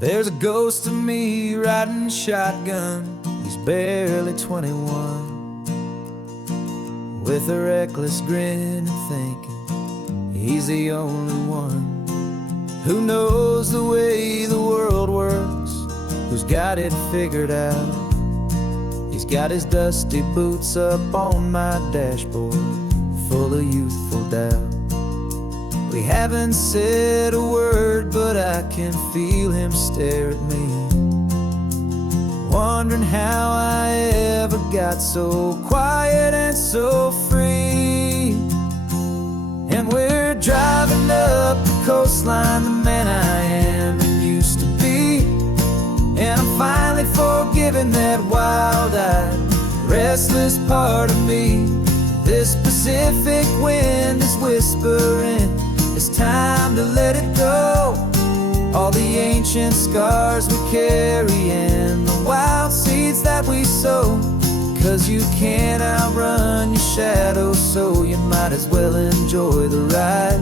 There's a ghost of me riding shotgun. He's barely 21, with a reckless grin and thinking he's the only one who knows the way the world works, who's got it figured out. He's got his dusty boots up on my dashboard, full of youthful doubt. We haven't said a word, but I can feel him stare at me, wondering how I ever got so quiet and so free. And we're driving up the coastline, the man I am and used to be. And I'm finally forgiving that wild-eyed, restless part of me. This Pacific wind is whispering, it's time to let it go. All the ancient scars we carry and the wild seeds that we sow. 'Cause you can't outrun your shadow, so you might as well enjoy the ride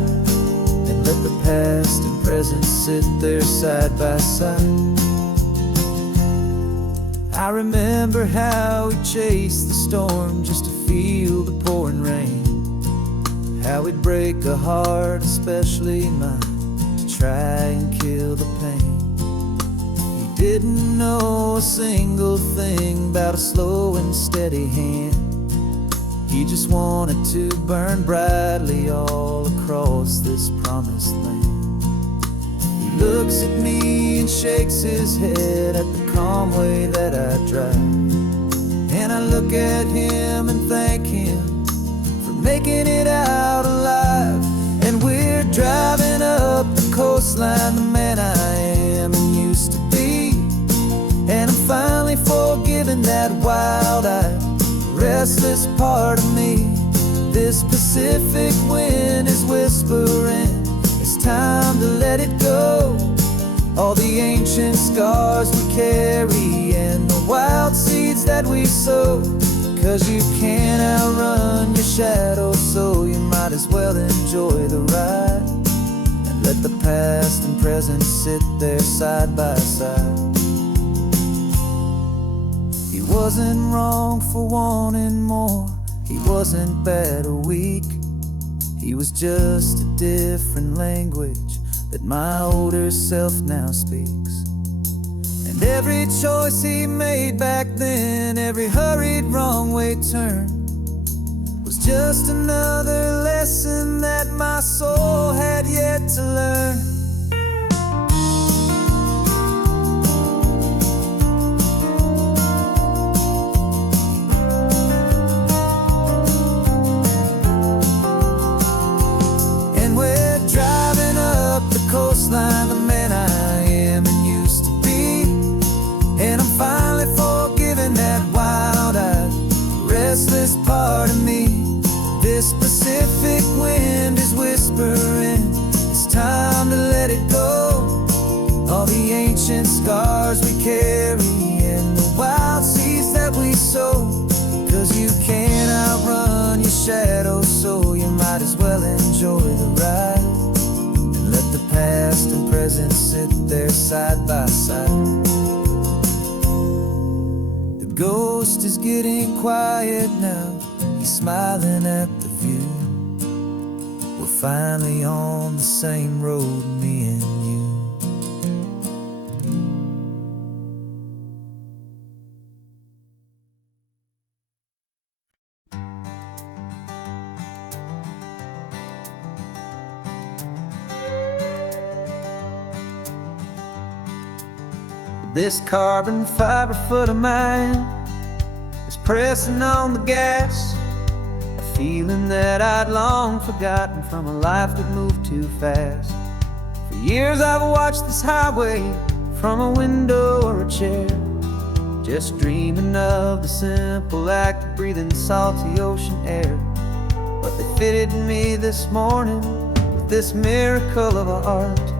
and let the past and present sit there side by side. I remember how we chased the storm just to feel the pouring rain, how we'd break a heart, especially mine, to try and kill the pain. He didn't know a single thing about a slow and steady hand. He just wanted to burn brightly all across this promised land. He looks at me and shakes his head at the calm way that I drive, and I look at him and thank him for making it out alive. And we're driving up the coastline, the man I am and used to be. And I'm finally forgiving that wild-eyed, restless part of me. This Pacific wind is whispering, it's time to let it go. All the ancient scars we carry and the wild seeds that we sow. 'Cause you can't outrun your shadow, so you might as well enjoy the ride and let the past and present sit there side by side. He wasn't wrong for wanting more, he wasn't bad or weak. He was just a different language that my older self now speaks. And every choice he made back then, every hurried wrong way turn, was just another lesson that my soul had yet to learn. And we're driving up the coastline, the man I am and used to be. And I'm finally forgiving that wild-eyed, restless part of me. This Pacific wind is whispering, it's time to let it go. All the ancient scars we carry and the wild seeds that we sow. 'Cause you can't outrun your shadow, so you might as well enjoy the ride and let the past and present sit there side by side. The ghost is getting quiet now, he's smiling at the view. We're finally on the same road, me and you. This carbon fiber foot of mine is pressing on the gas, a feeling that I'd long forgotten from a life that moved too fast. For years I've watched this highway from a window or a chair, just dreaming of the simple act of breathing salty ocean air. But they fitted me this morning with this miracle of art,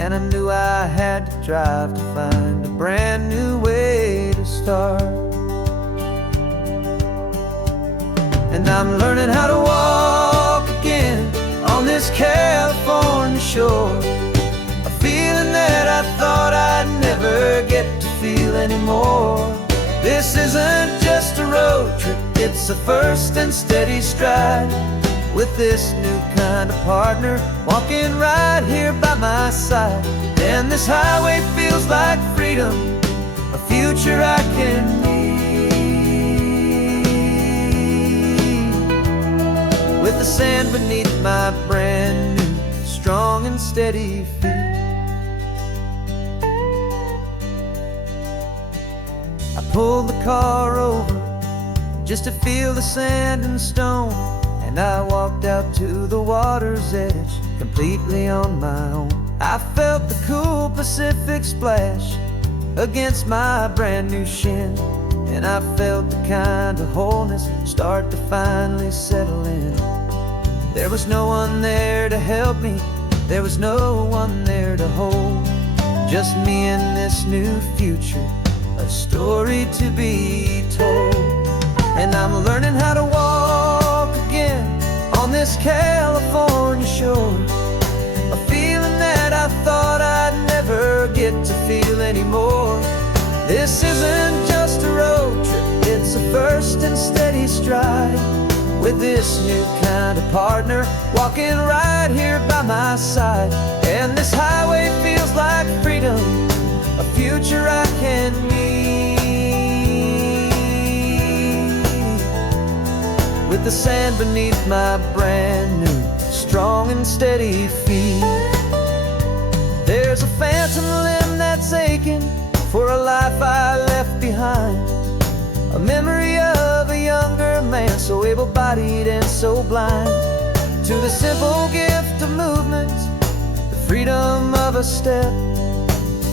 and I knew I had to drive to find a brand new way to start. And I'm learning how to walk again on this California shore, a feeling that I thought I anymore. This isn't just a road trip, it's a first and steady stride. With this new kind of partner walking right here by my side. And this highway feels like freedom, a future I can need. With the sand beneath my brand new, strong and steady feet. I pulled the car over just to feel the sand and stone, and I walked out to the water's edge, completely on my own. I felt the cool Pacific splash against my brand new shin, and I felt the kind of wholeness start to finally settle in. There was no one there to help me, there was no one there to hold. Just me and this new future, a story to be told. And I'm learning how to walk again on this California shore, a feeling that I thought I'd never get to feel anymore. This isn't just a road trip, it's a first and steady stride. With this new kind of partner walking right here by my side. And this highway feels like freedom, a future I can need. With the sand beneath my brand new, strong and steady feet. There's a phantom limb that's aching for a life I left behind, a memory of a younger man, so able-bodied and so blind. To the simple gift of movement, the freedom of a step,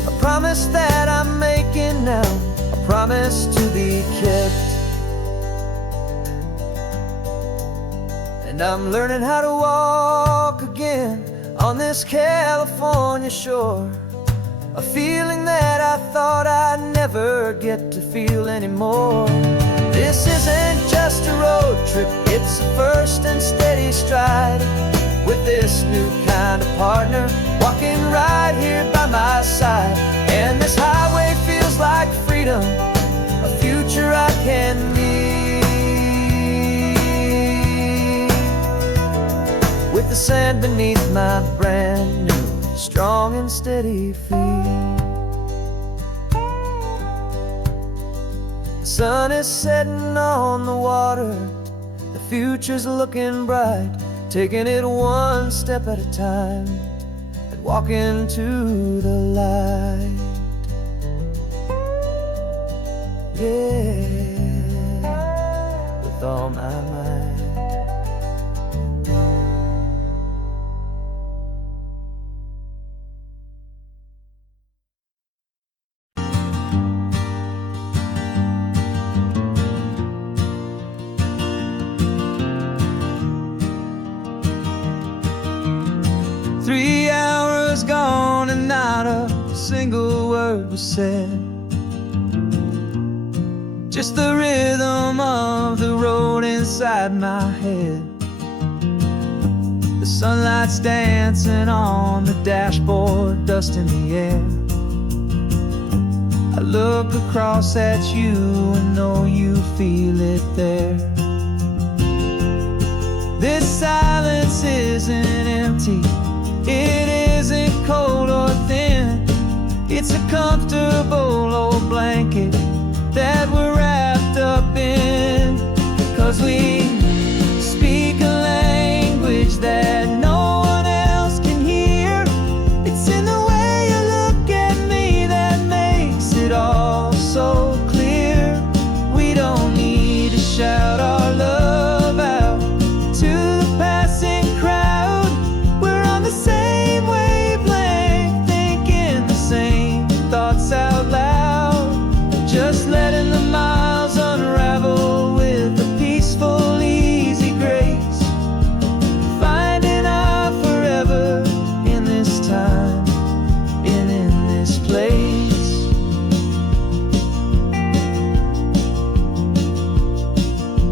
a promise that I'm making now, a promise to be kept. And I'm learning how to walk again on this California shore, a feeling that I thought I'd never get to feel anymore. This isn't just a road trip, it's a first and steady stride. With this new kind of partner walking right here by my side. And this highway feels like freedom, a future I can need. With the sand beneath my brand new, strong and steady feet. The sun is setting on the water, the future's looking bright, taking it one step at a time and walking to the light. Yeah, with all my might. 3 hours gone and not a single word was said. Just the rhythm of the road inside my head. The sunlight's dancing on the dashboard, dust in the air. I look across at you and know you feel it there. This silence isn't empty, it isn't cold or thin. It's a comfortable old blanket that we're wrapped up in. 'Cause we speak a language that no one else can hear. It's in the way you look at me that makes it all so clear. We don't need to shout our love out to the passing crowd. We're on the same wavelength, thinking the same thoughts out loud. Just letting the miles unravel with a peaceful, easy grace. Finding our forever in this time and in this place.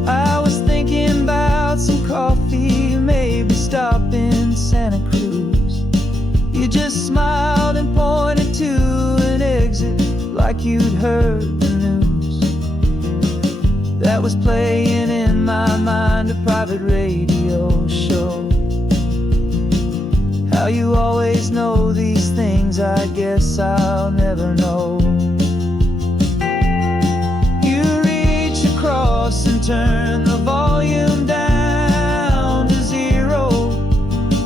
I was thinking about some coffee, maybe stop in Santa Cruz. You just smiled and pointed to an exit like like you'd heard the news that was playing in my mind, a private radio show. How you always know these things, I guess I'll never know. You reach across and turn the volume down to zero.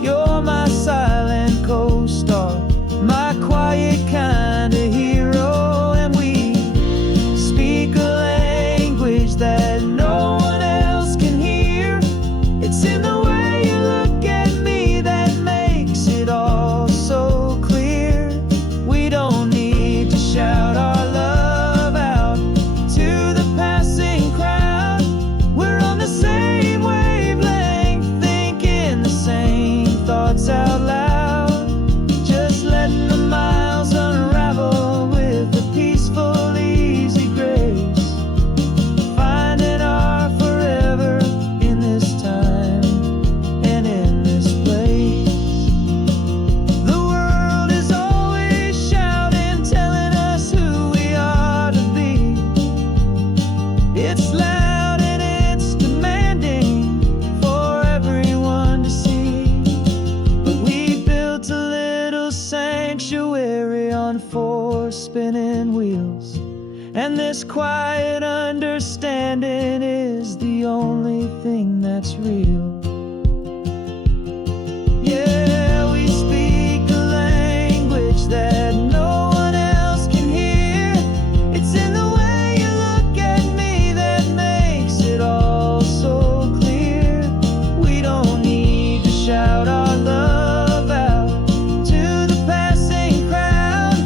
You're my silent co-star, my quiet kind of hero. And we speak a language that no one else can hear. It's in the way you look at me that makes it all so clear. We don't need to shout our love out to the passing crowd. We're on the same wavelength, thinking the same thoughts out loud. Just letting the miles unravel with a peaceful, easy grace. Finding our forever in this time and in this place. The world is always shouting, telling us who we are to be. It's loud and it's demanding for everyone to see. But we built a little sanctuary on four spinning wheels, and this quiet understanding is the only thing that's real. Yeah, we speak a language that no one else can hear. It's in the way you look at me that makes it all so clear. We don't need to shout our love out to the passing crowd.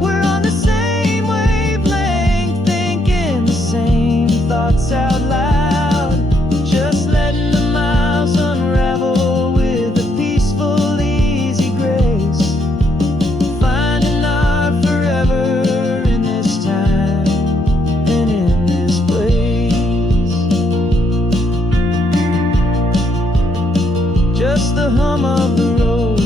We're on the same wavelength, thinking the same thoughts out loud. Just letting the miles unravel with a peaceful, easy grace. Finding our forever in this time and in this place. Just the hum of the road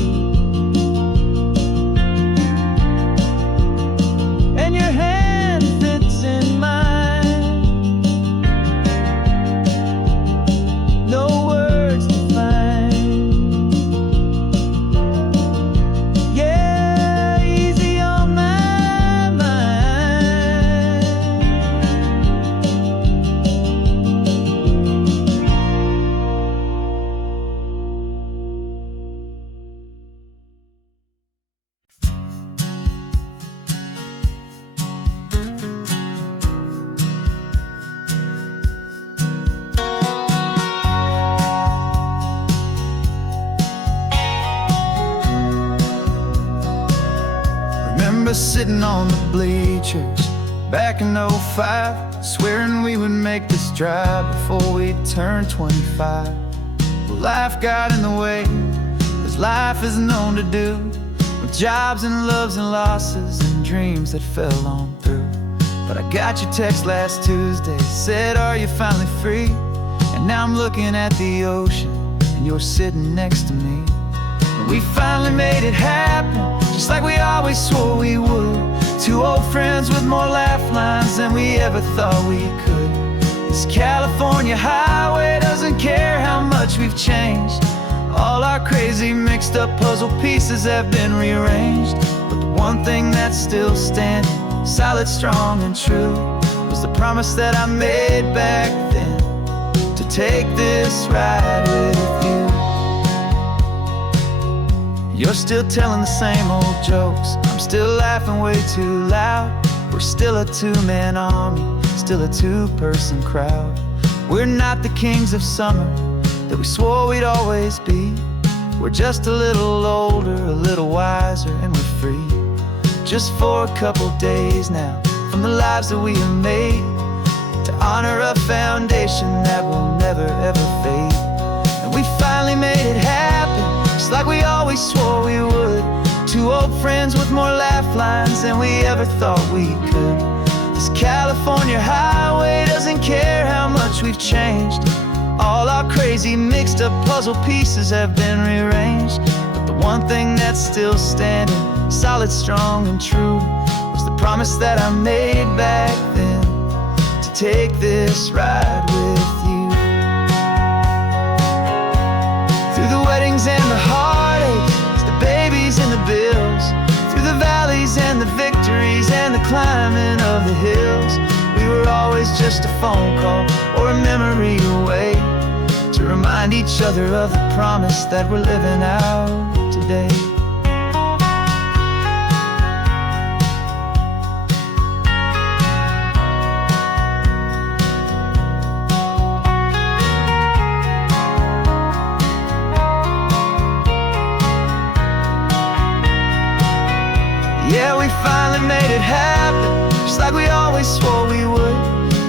and your hand fits in mine. No words to find. Yeah, easy on my mind. Remember sitting on the bleachers back in '05, swearing we would make this drive before we turned 25. Well, life got in the way, as life is known to do, with jobs and loves and losses and dreams that fell on through. But I got your text last Tuesday, said, are you finally free? And now I'm looking at the ocean, and you're sitting next to me. And we finally made it happen, just like we always swore we would. Two old friends with more laugh lines than we ever thought we could. This California highway doesn't care how much we've changed. All our crazy mixed up puzzle pieces have been rearranged. But the one thing that's still standing, solid, strong and true, was the promise that I made back then, to take this ride with you. You're still telling the same old jokes, I'm still laughing way too loud. We're still a two-man army, still a two-person crowd. We're not the kings of summer that we swore we'd always be. We're just a little older, a little wiser, and we're free. Just for a couple days now, from the lives that we have made, to honor a foundation that will never ever fade. And we finally made it happen, just like we always swore we would. Two old friends with more laugh lines than we ever thought we could. This California highway doesn't care how much we've changed. All our crazy mixed up puzzle pieces have been rearranged. But the one thing that's still standing, solid, strong and true, was the promise that I made back then, to take this ride with you. Through the weddings and the heartaches, the babies and the bills, through the valleys and the victories and the climbing of the hills, we were always just a phone call or a memory away, to remind each other of the promise that we're living out today. Yeah, we finally made it happen, just like we always swore we would.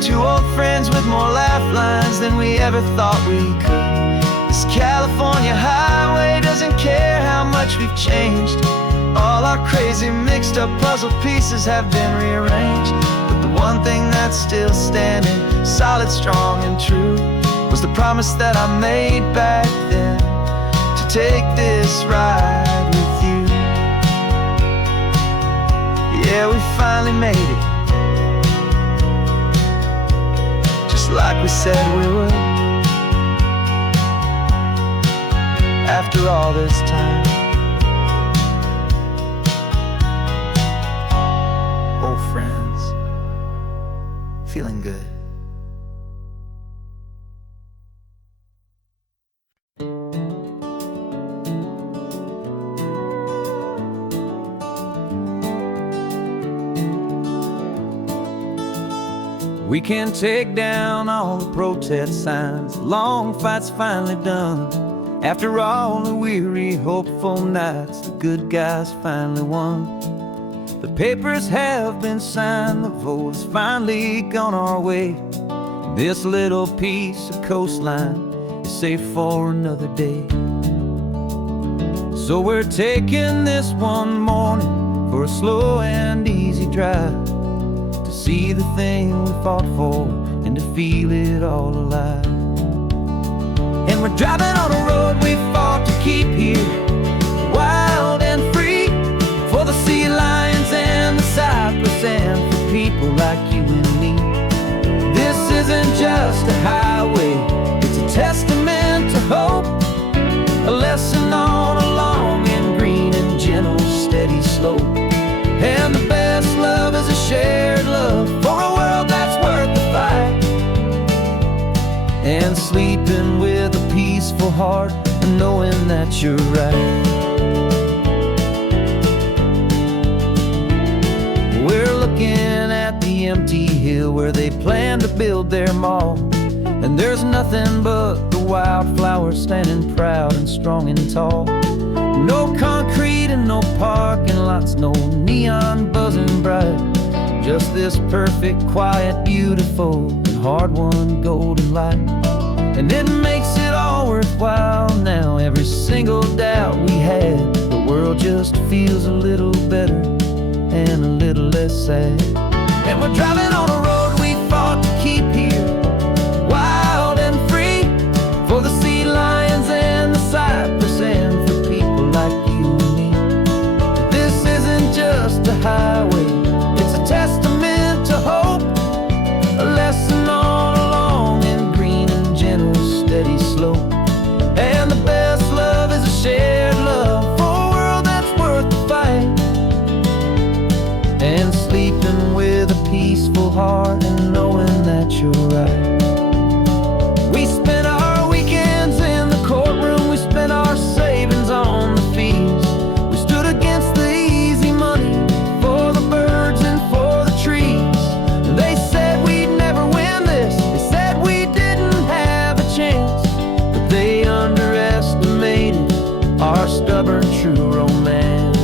Two old friends with more laugh lines than we ever thought we could. This California highway doesn't care how much we've changed. All our crazy mixed up puzzle pieces have been rearranged, but the one thing that's still standing solid, strong and true, was the promise that I made back then, to take this ride with you. Yeah, we finally made it, just like we said we would. After all this time, old friends, feeling good. We can take down all the protest signs, long fight's finally done. After all the weary, hopeful nights, the good guys finally won. The papers have been signed, the vote has finally gone our way. This little piece of coastline is safe for another day. So we're taking this one morning for a slow and easy drive, to see the thing we fought for and to feel it all alive. And we're driving on a road we fought to keep here, wild and free, for the sea lions and the cypress and for people like you and me. This isn't just a highway, it's a testament to hope, a lesson on a long and green and gentle steady slope. And the best love is a shared love for a world that's worth the fight, and sleeping with a peaceful heart and knowing that you're right. We're looking at the empty hill where they plan to build their mall, and there's nothing but the wildflowers standing proud and strong and tall. No concrete and no parking lots, no neon buzzing bright, just this perfect, quiet, beautiful, and hard-won golden light. And it makes it all worthwhile now, every single doubt we had. The world just feels a little better and a little less sad. And we're driving on a road we fought to keep here, wild and free, for the sea lions and the cypress and for people like you and me. This isn't just a highway, it's a testament to hope, a lesson on a long and green and gentle steady slope. And the best love is a shared love for a world that's worth the fight, and sleeping with a peaceful heart and knowing that you're right. We spent our weekends in the courtroom, we spent our savings on the fees. We stood against the easy money for the birds and for the trees. And they said we'd never win this, they said we didn't have a chance, but they underestimated our stubborn true romance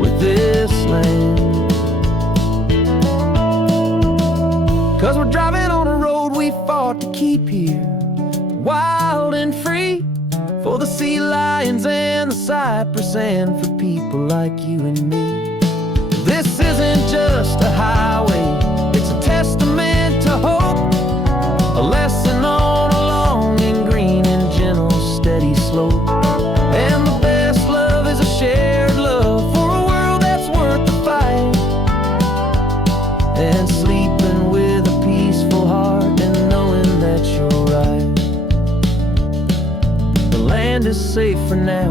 with this land. 'Cause we're driving on a road we fought to keep here, wild and free, for the sea lions and the cypress and for people like you and me. This isn't just a highway, it's a testament to hope, a lesson on a long and green and gentle steady slope. And the best love is a shared love for a world that's worth the fight, land is safe for now.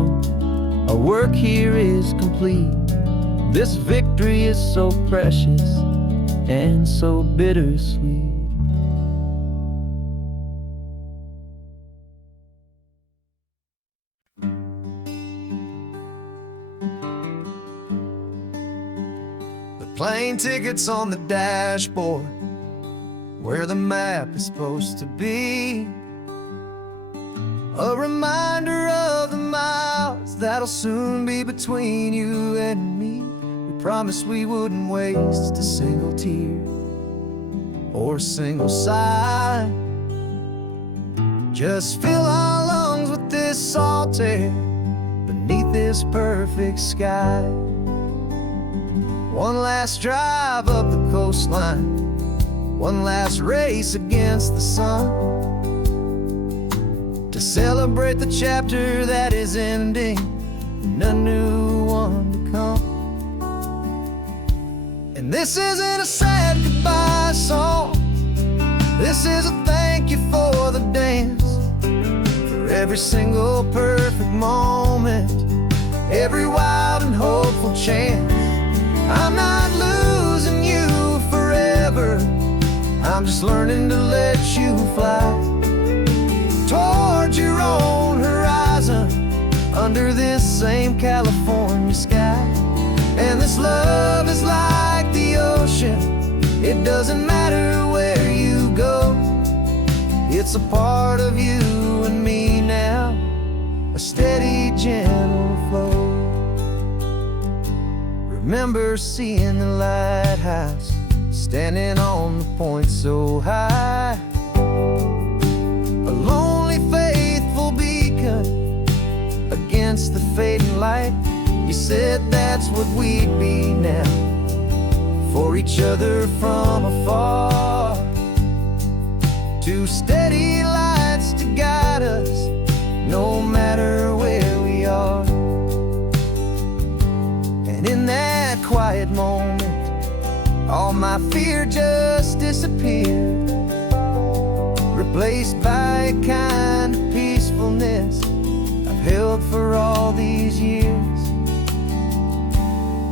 Our work here is complete. This victory is so precious and so bittersweet. Plane tickets on the dashboard, where the map is supposed to be. A reminder of the miles that'll soon be between you and me. We promised we wouldn't waste a single tear or a single sigh. Just fill our lungs with this salt air beneath this perfect sky. One last drive up the coastline, one last race against the sun, to celebrate the chapter that is ending and a new one to come. And this isn't a sad goodbye song, this is a thank you for the dance, for every single perfect moment, every wild and hopeful chance. I'm not losing you forever, I'm just learning to let you fly towards your own horizon, under this same California sky. And this love is like the ocean, it doesn't matter where you go, it's a part of you and me now, a steady, gentle flow. Remember seeing the lighthouse, standing on the point so high, a lonely, faithful beacon against the fading light. You said that's what we'd be now, for each other from afar. Two steady lights to guide us, no matter where we are. And in that quiet moment, all my fear just disappeared, replaced by a kind of peacefulness I've held for all these years.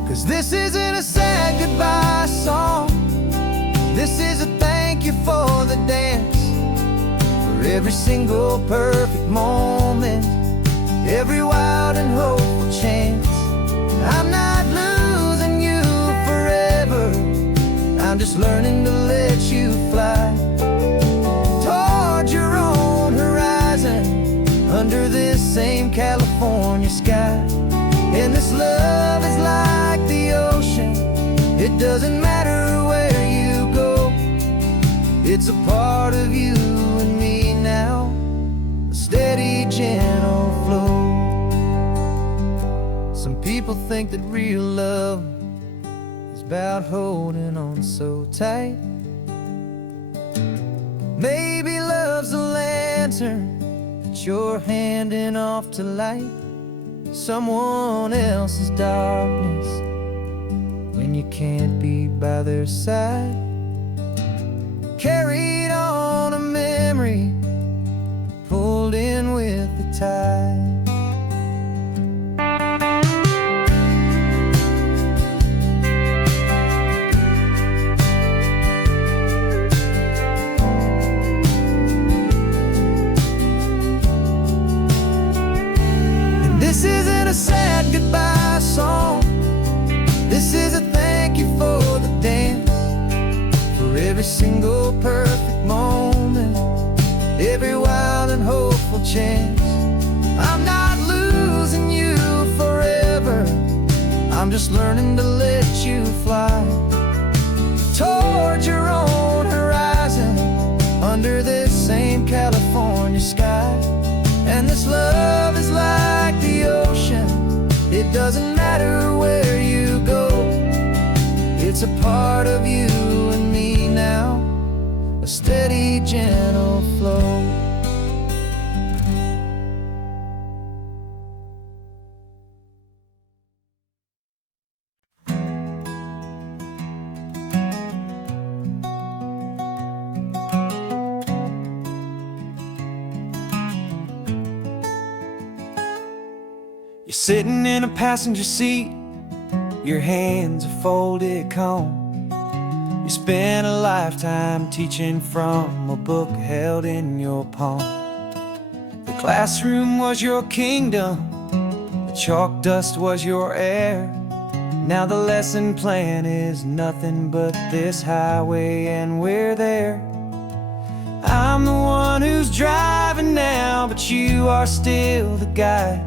'Cause this isn't a sad goodbye song, this is a thank you for the dance, for every single perfect moment, every wild and hopeful chance. I'm not losing you forever, I'm just learning to let you fly towards your own horizon, under this same California sky. And this love is like the ocean, it doesn't matter where you go, it's a part of you and me now, a steady, gentle flow. Some people think that real love is about holding on so tight. Maybe love's a lantern that you're handing off to light someone else's darkness when you can't be by their side. Carried on a memory, pulled in with the tide. This isn't a sad goodbye song, this is a thank you for the dance, for every single perfect moment, every wild and hopeful chance. I'm not losing you forever, I'm just learning to let you fly towards your own horizon, under this same California sky. And this love is like the ocean, it doesn't matter where you go, it's a part of you and me now, a steady, gentle flow. You're sitting in a passenger seat, your hands are folded calm. You spent a lifetime teaching from a book held in your palm. The classroom was your kingdom, the chalk dust was your air. Now the lesson plan is nothing but this highway and we're there. I'm the one who's driving now, but you are still the guide,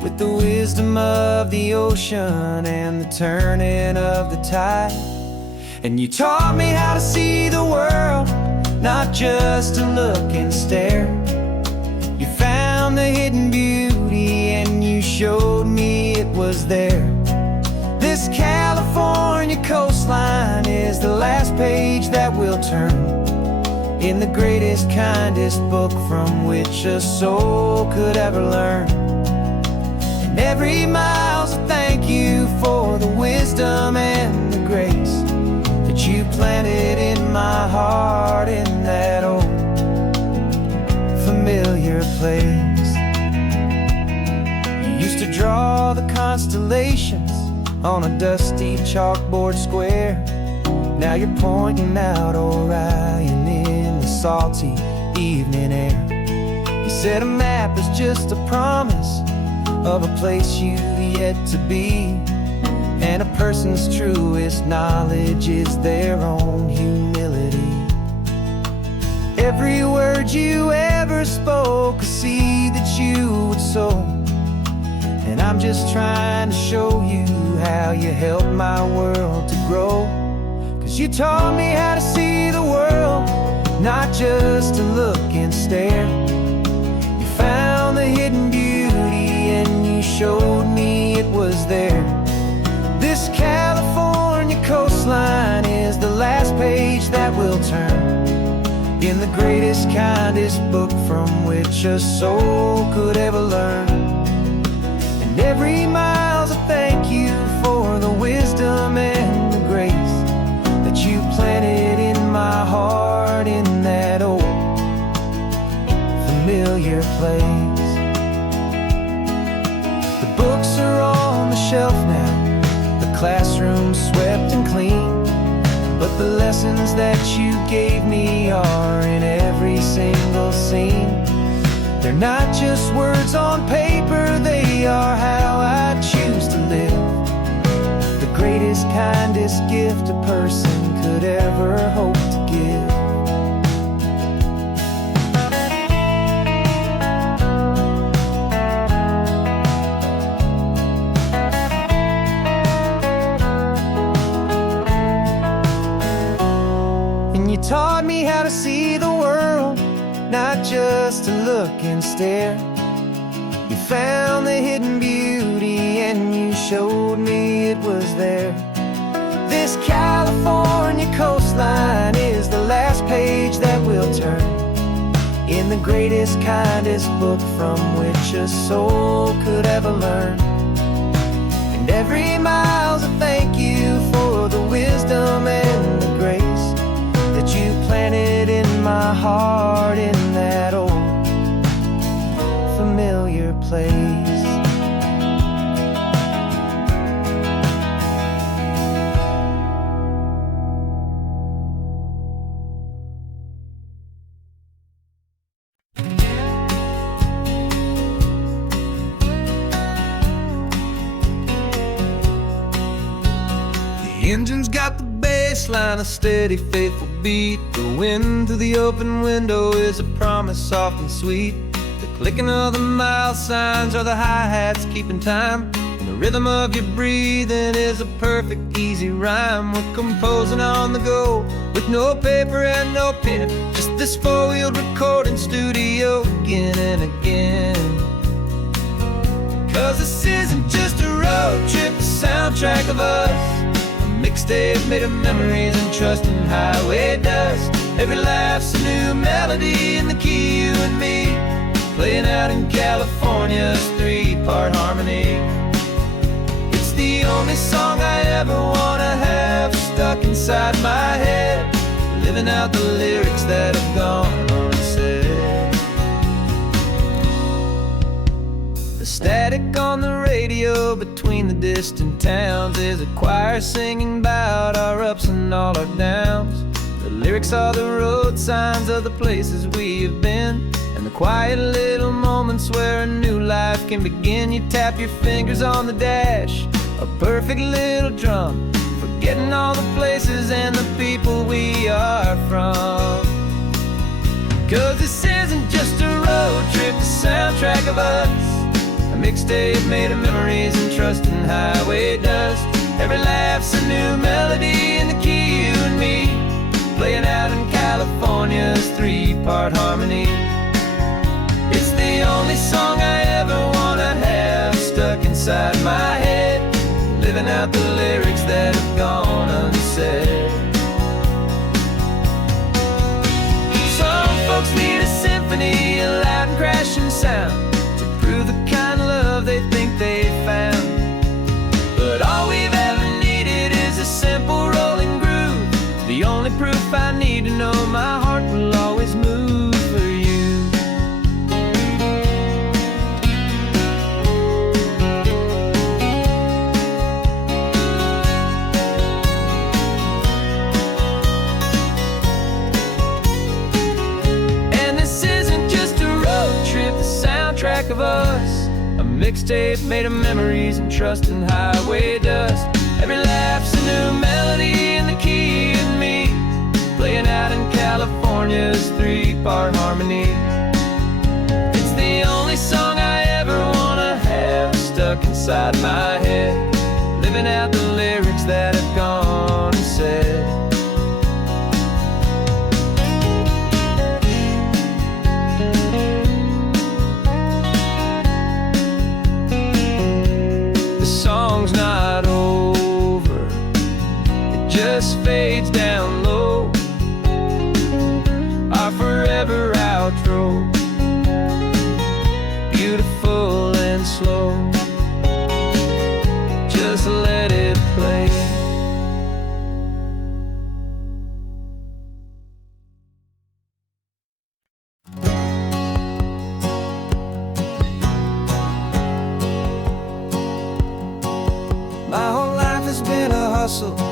with the wisdom of the ocean and the turning of the tide. And you taught me how to see the world, not just to look and stare. You found the hidden beauty and you showed me it was there. This California coastline is the last page that we'll turn in the greatest, kindest book from which a soul could ever learn. And every mile's a thank you for the wisdom and the grace that you planted in my heart in that old familiar place. You used to draw the constellations on a dusty chalkboard square. Now you're pointing out Orion in the salty evening air. You said a map is just a promise of a place you've yet to be, and a person's truest knowledge is their own humility. Every word you ever spoke, a seed that you would sow, and I'm just trying to show you how you helped my world to grow. 'Cause you taught me how to see the world, not just to look and stare. You found the hidden beauty and you showed me it was there. This California coastline is the last page that we'll turn in the greatest, kindest book from which a soul could ever learn. And every mile's a thank you for the wisdom and the grace that you planted in my heart in that old familiar place. The books are on the shelf now, the classroom swept and clean, but the lessons that you gave me are in every single scene. They're not just words on paper, they are how I choose to live. The greatest, kindest gift a person could ever hope to give. And you taught me how to see the world, not just to look and stare. You found the hidden beauty and you showed me it was there. This California coastline is the last page that we'll turn in the greatest, kindest book from which a soul could ever learn. And every mile's a thank you for the wisdom and the grace that you planted in my heart in that old familiar place. The engine's got the bass line, a steady, faithful beat. The wind through the open window is a promise soft and sweet. The clicking of the mile signs are the hi-hats keeping time, and the rhythm of your breathing is a perfect, easy rhyme. We're composing on the go with no paper and no pen, just this four-wheeled recording studio again and again. 'Cause this isn't just a road trip, a soundtrack of us, mixtape made of memories and trust in highway dust. Every laugh's a new melody in the key, you and me, playing out in California's three-part harmony. It's the only song I ever wanna have stuck inside my head, living out the lyrics that have gone unsaid. The static on the radio between the distant towns. There's a choir singing about our ups and all our downs. The lyrics are the road signs of the places we have been, and the quiet little moments where a new life can begin. You tap your fingers on the dash, a perfect little drum, forgetting all the places and the people we are from. 'Cause this isn't just a road trip, the soundtrack of us, a mixtape made of memories and trust in highway dust. Every laugh's a new melody in the key, you and me, playing out in California's three-part harmony. It's the only song I ever wanna have stuck inside my head, living out the lyrics that have gone unsaid. Some folks need a symphony, a loud and crashing sound, to prove the kind of love they think they found. But all we've ever needed is a simple rolling groove, the only proof I need to know my heart will always move for you. Track of us, a mixtape made of memories and trust in highway dust. Every laugh's a new melody in the key and me, playing out in California's three-part harmony. It's the only song I ever wanna have stuck inside my head, living out the lyrics that have gone unsaid. Not over, it just fades down low, our forever outro, beautiful and slow, just let it play.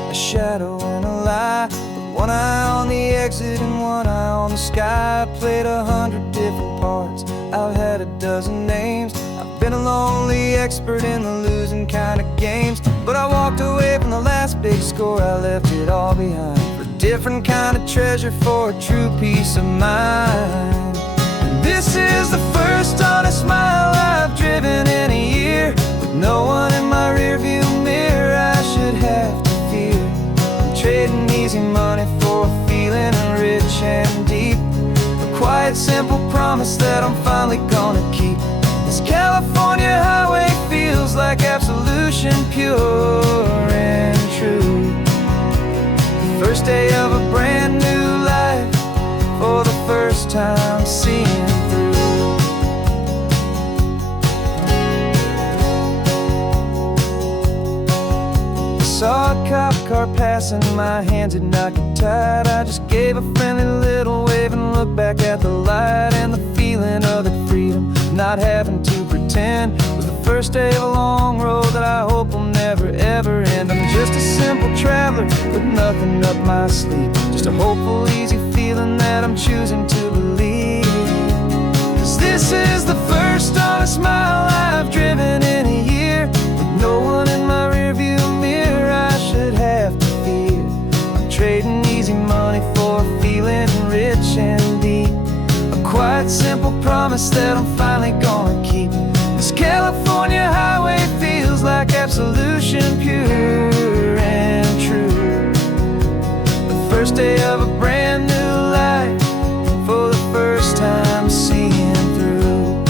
A shadow and a lie, with one eye on the exit and one eye on the sky. I played 100 different parts, I've had a dozen names. I've been a lonely expert in the losing kind of games, but I walked away from the last big score, I left it all behind for a different kind of treasure, for a true peace of mind. And this is the first honest mile I've driven in a year, with no one in my rearview mirror I should have to fear. I'm trading easy money for a feeling rich and deep, a quiet simple promise that I'm finally gonna keep. This California highway feels like absolution, pure and true. The first day of a brand new life, for the first time seeing through. Saw a cop car passing, my hands had not got tied. I just gave a friendly little wave and looked back at the light, and the feeling of the freedom, not having to pretend, was the first day of a long road that I hope will never ever end. I'm just a simple traveler with nothing up my sleeve, just a hopeful easy feeling that I'm choosing to believe. 'Cause this is the first honest mile I've driven in a year, with no one in my rearview mirror I should have to fear. I'm trading easy money for a feeling rich and deep, a quiet simple promise that I'm finally gonna keep. This California highway feels like absolution, pure and true. The first day of a brand new life, for the first time seeing through.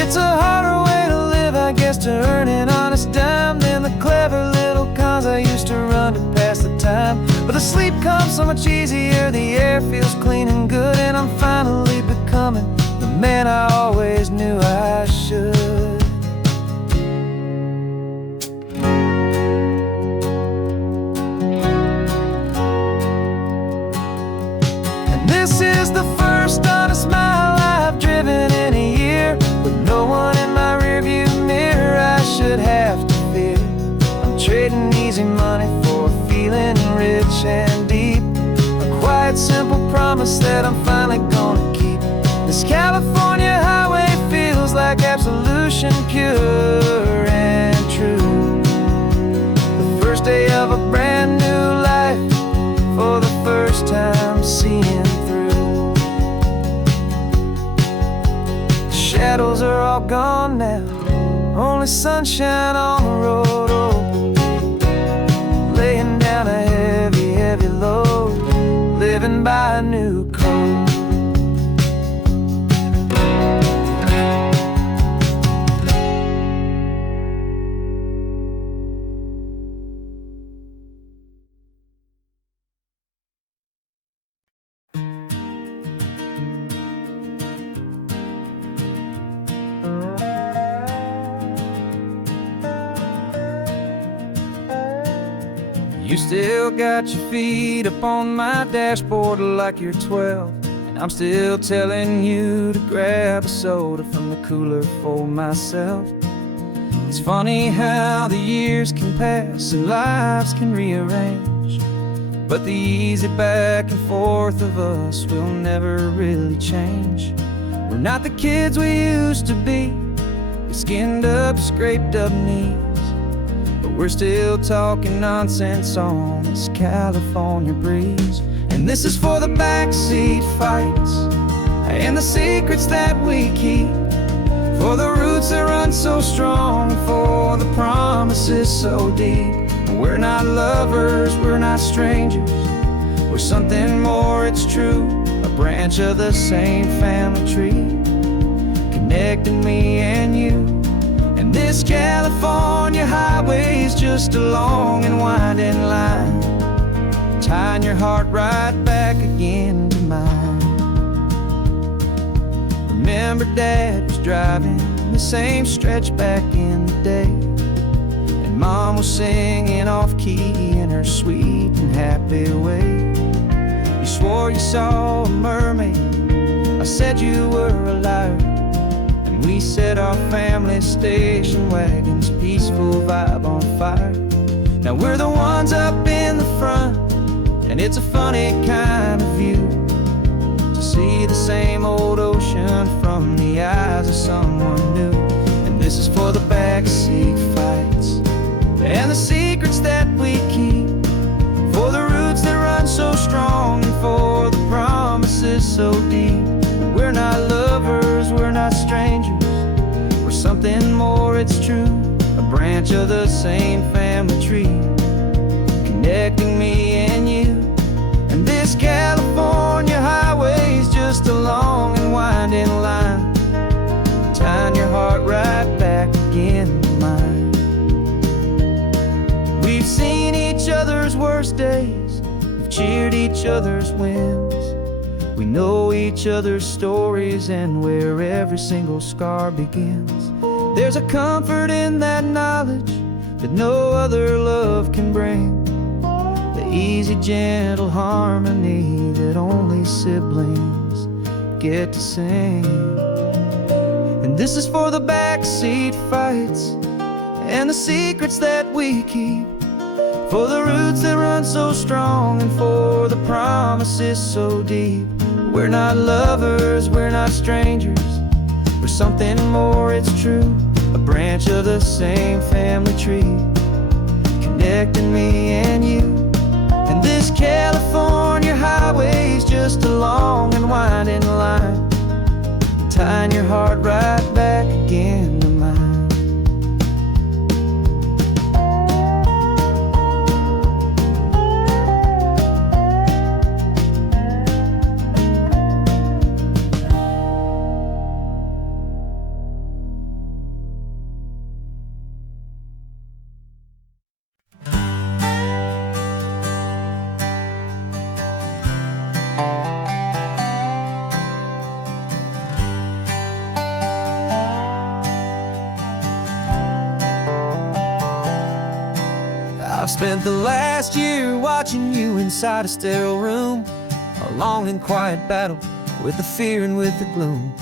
It's a harder way to live, I guess, to earn an honest dime than the clever little cons I used to run to pass the time. But the sleep comes so much easier, the air feels clean and good, and I'm finally becoming the man I always knew I should. And this is the first honest mile I've driven in a year, promise that I'm finally gonna keep. This California highway feels like absolution, pure and true. The first day of a brand new life, for the first time seeing through. The shadows are all gone now, only sunshine on the road. Oh, laying down a heavy, heavy load, living by a new code. You still got your feet up on my dashboard like you're 12, and I'm still telling you to grab a soda from the cooler for myself. It's funny how the years can pass and lives can rearrange, but the easy back and forth of us will never really change. We're not the kids we used to be, with skinned up, scraped up knees, but we're still talking nonsense on this California breeze. And this is for the backseat fights and the secrets that we keep, for the roots that run so strong, for the promises so deep. We're not lovers, we're not strangers, we're something more, it's true. A branch of the same family tree, connecting me and you. And this California highway is just a long and winding line, tying your heart right back again to mine. Remember Dad was driving the same stretch back in the day, and Mom was singing off-key in her sweet and happy way. You swore you saw a mermaid, I said you were a liar, and we set our family station wagon's peaceful vibe on fire. Now we're the ones up in the front, and it's a funny kind of view to see the same old ocean from the eyes of someone new. And this is for the backseat fights and the secrets that we keep, for the roots that run so strong, and for the promises so deep. We're not lovers, we're not strangers, we're something more, it's true. A branch of the same family tree, connecting me and you. And this California highway is just a long and winding line, tying your heart right back again to mine. We've seen each other's worst days, we've cheered each other's wins, we know each other's stories and where every single scar begins. There's a comfort in that knowledge that no other love can bring, the easy, gentle harmony that only siblings get to sing. And this is for the backseat fights and the secrets that we keep, for the roots that run so strong, and for the promises so deep. We're not lovers, we're not strangers, we're something more, it's true. A branch of the same family tree, connecting me and you. And this California highway is just a long and winding line, tying your heart right back again to mine. I've spent the last year watching you inside a sterile room, a long and quiet battle with the fear and with the gloom.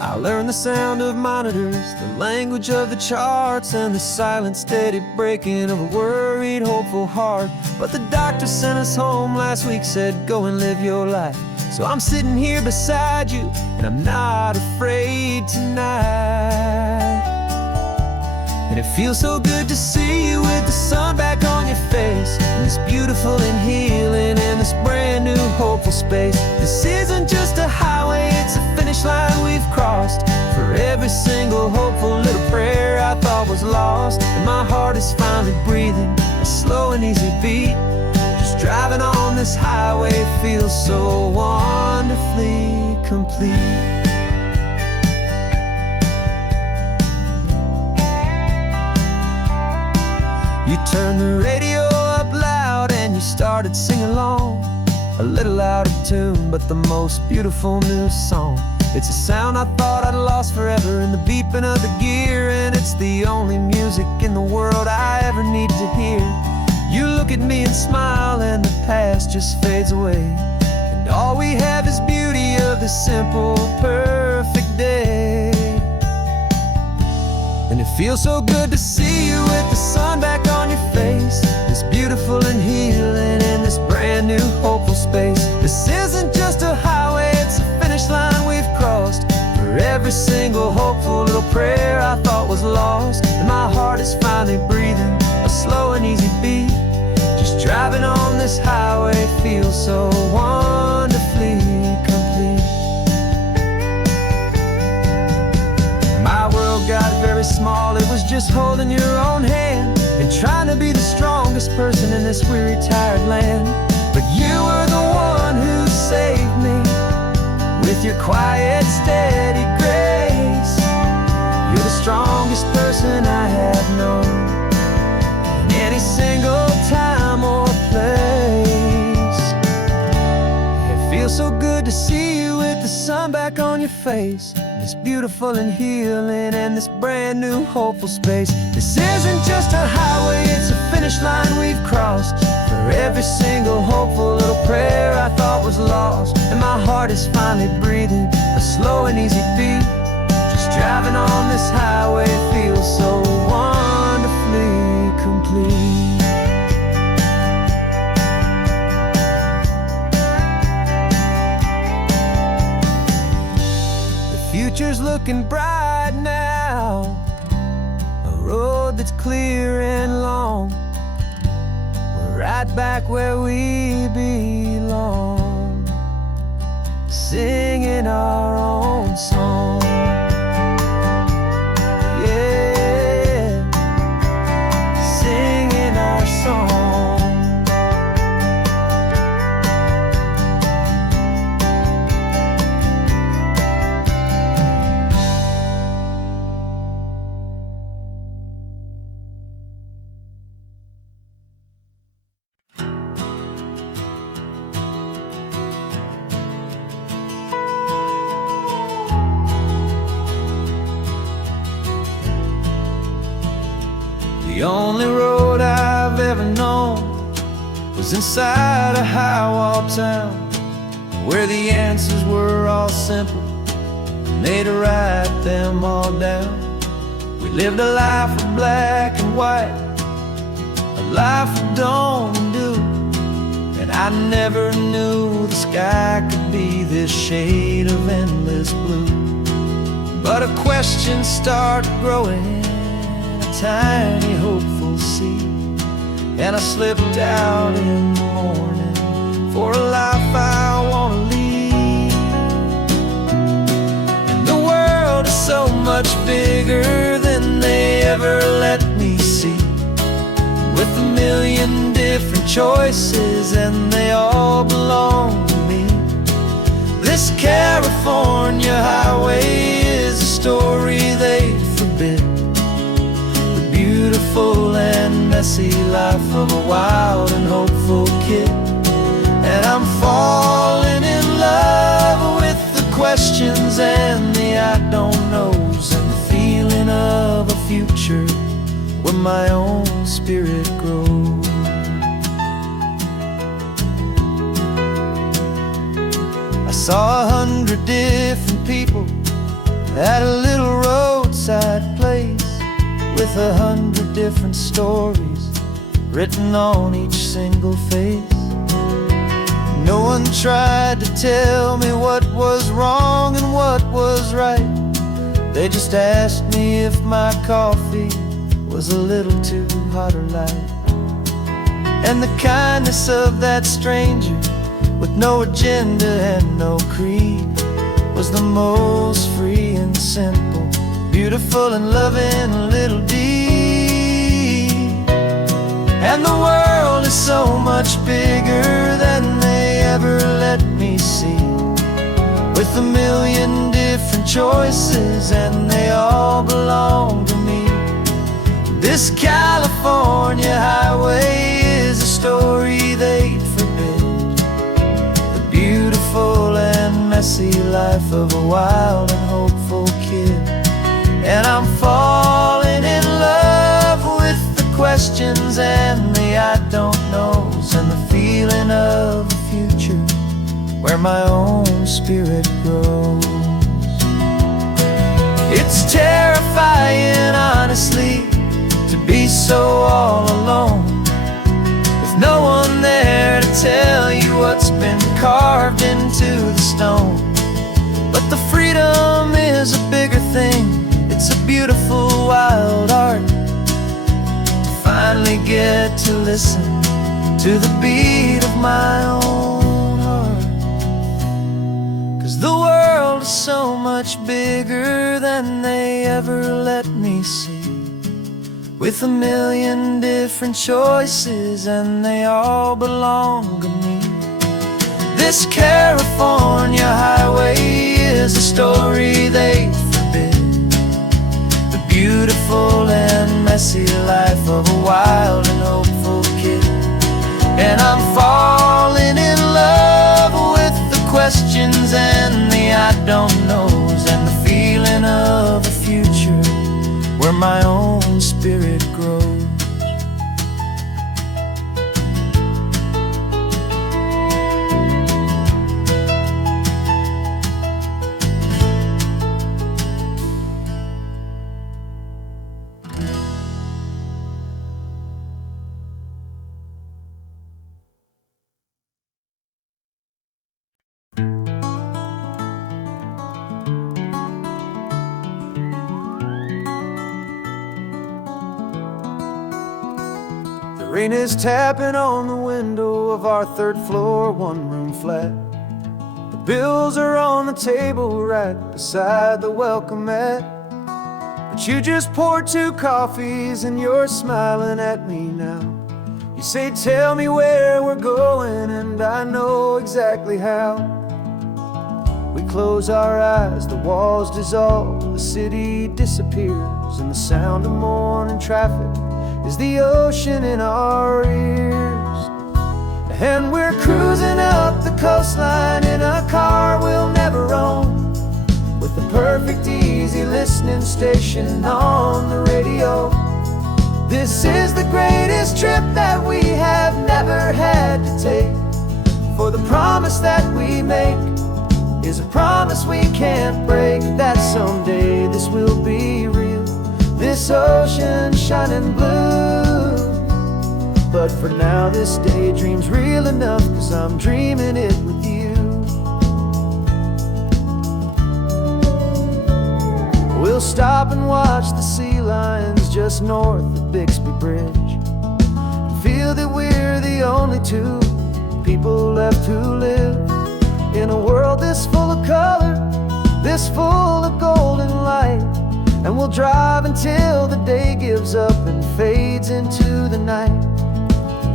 I learned the sound of monitors, the language of the charts, and the silent, steady breaking of a worried, hopeful heart. But the doctor sent us home last week, said, go and live your life. So I'm sitting here beside you, and I'm not afraid tonight. And it feels so good to see you with the sun back on your face, and this beautiful and healing in this brand new hopeful space. This isn't just a highway, it's a finish line we've crossed. For every single hopeful little prayer I thought was lost, and my heart is finally breathing a slow and easy beat. Just driving on this highway feels so wonderfully complete. You turned the radio up loud and you started singing along, a little out of tune, but the most beautiful new song. It's a sound I thought I'd lost forever in the beeping of the gear, and it's the only music in the world I ever need to hear. You look at me and smile, and the past just fades away, and all we have is beauty of this simple, perfect day. And it feels so good to see you with the sun back on your face, this beautiful and healing in this brand new hopeful space. This isn't just a highway, it's a finish line we've crossed. For every single hopeful little prayer I thought was lost, and my heart is finally breathing a slow and easy beat. Just driving on this highway feels so wonderfully complete. My world got very small, it was just holding your own hand and trying to be the strongest person in this weary, tired land. But you were the one who saved me with your quiet, steady grace. You're the strongest person I have known in any single time or place. It feels so good to see you with the sun back on your face, this beautiful and healing and this brand new hopeful space. This isn't just a highway, it's a finish line we've crossed. For every single hopeful little prayer I thought was lost, and my heart is finally breathing a slow and easy beat. Just driving on this highway feels so wonderfully complete. Future's looking bright now, a road that's clear and long. We're right back where we belong, singing our own song. Yeah, singing our song. The only road I've ever known was inside a high-wall town, where the answers were all simple and they'd write them all down. We lived a life of black and white, a life of dawn and dew, and I never knew the sky could be this shade of endless blue. But a question started growing, tiny hopeful seed, and I slipped out in the morning for a life I want to lead. And the world is so much bigger than they ever let me see, with a million different choices and they all belong to me. This California highway is a story they forbid, beautiful and messy life of a wild and hopeful kid. And I'm falling in love with the questions and the I don't knows, and the feeling of a future where my own spirit grows. I saw 100 different people at a little roadside place, with 100 different stories written on each single face. No one tried to tell me what was wrong and what was right. They just asked me if my coffee was a little too hot or light. And the kindness of that stranger, with no agenda and no creed, was the most free and simple, beautiful and loving little deed. And the world is so much bigger than they ever let me see, with a million different choices and they all belong to me. This California highway is a story they'd forbid, the beautiful and messy life of a wild and hopeful kid. And I'm falling in love with the questions and the I don't knows, and the feeling of a future where my own spirit grows. It's terrifying, honestly, to be so all alone, with no one there to tell you what's been carved into the stone. But the freedom is a bigger thing. It's a beautiful wild art to finally get to listen to the beat of my own heart. 'Cause the world is so much bigger than they ever let me see, with a million different choices and they all belong to me. This California highway is a story they forbid, the beautiful and messy life of a wild and hopeful kid. And I'm falling in love with the questions and the I don't knows, and the feeling of a future where my own spirit grows. The rain is tapping on the window of our third floor, one-room flat. The bills are on the table right beside the welcome mat. But you just poured 2 coffees and you're smiling at me now. You say, tell me where we're going, and I know exactly how. We close our eyes, the walls dissolve, the city disappears, and the sound of morning traffic is the ocean in our ears. And we're cruising up the coastline in a car we'll never own, with the perfect easy listening station on the radio. This is the greatest trip that we have never had to take, for the promise that we make is a promise we can't break, that someday this will be real, this ocean shining blue. But for now this daydream's real enough, 'cause I'm dreaming it with you. We'll stop and watch the sea lions just north of Bixby Bridge, and feel that we're the only 2 people left who live in a world this full of color, this full of golden light. And we'll drive until the day gives up and fades into the night.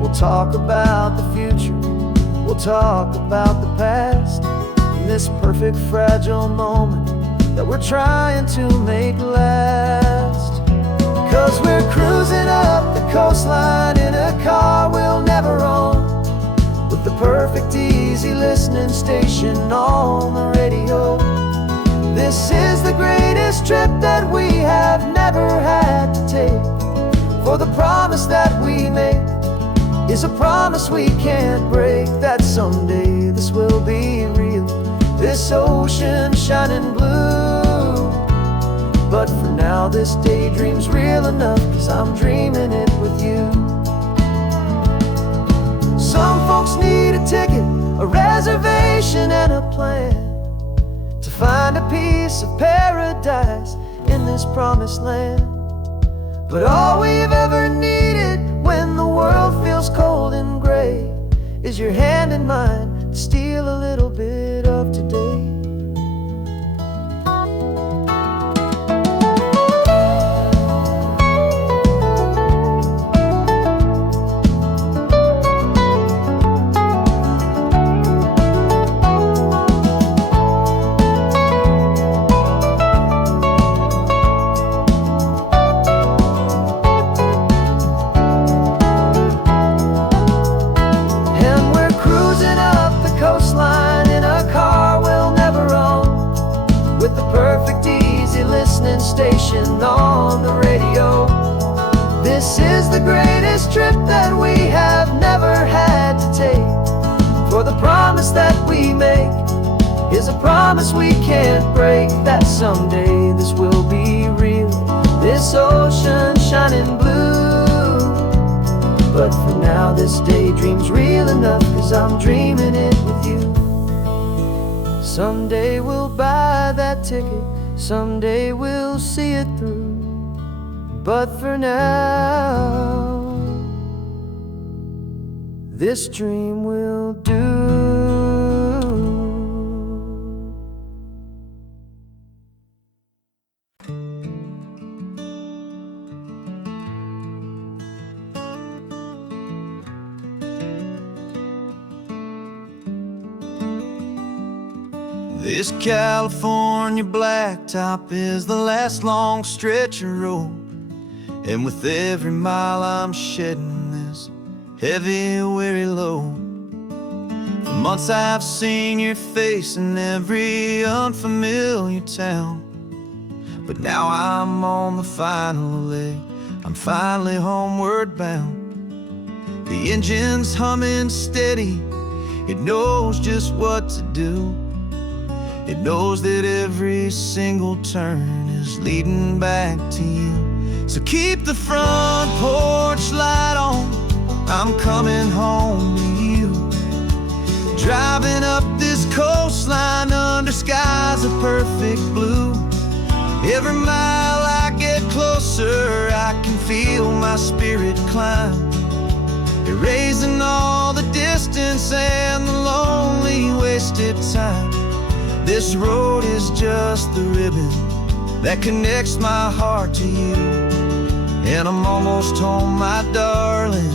We'll talk about the future, we'll talk about the past, in this perfect fragile moment that we're trying to make last. 'Cause we're cruising up the coastline in a car we'll never own, with the perfect easy listening station on the radio. This is the greatest trip that we have never had to take, for the promise that we make is a promise we can't break, that someday this will be real, this ocean shining blue. But for now this daydream's real enough, 'cause I'm dreaming it with you. Some folks need a ticket a reservation and a plan to find a piece of paradise in this promised land. But all we've ever needed when the world feels cold and gray is your hand in mine to steal a little bit of today. Station on the radio. This is the greatest trip that we have never had to take. For the promise that we make is a promise we can't break, that someday this will be real, this ocean shining blue. But for now this daydream's real enough, 'cause I'm dreaming it with you. Someday we'll buy that ticket, someday we'll see it through. But for now, this dream will do. This California blacktop is the last long stretch of road, and with every mile I'm shedding this heavy, weary load. For months I've seen your face in every unfamiliar town, but now I'm on the final leg, I'm finally homeward bound. The engine's humming steady, it knows just what to do. It knows that every single turn is leading back to you. So keep the front porch light on, I'm coming home to you. Driving up this coastline under skies of perfect blue. Every mile I get closer, I can feel my spirit climb, erasing all the distance and the lonely wasted time. This road is just the ribbon that connects my heart to you, and I'm almost home, my darling,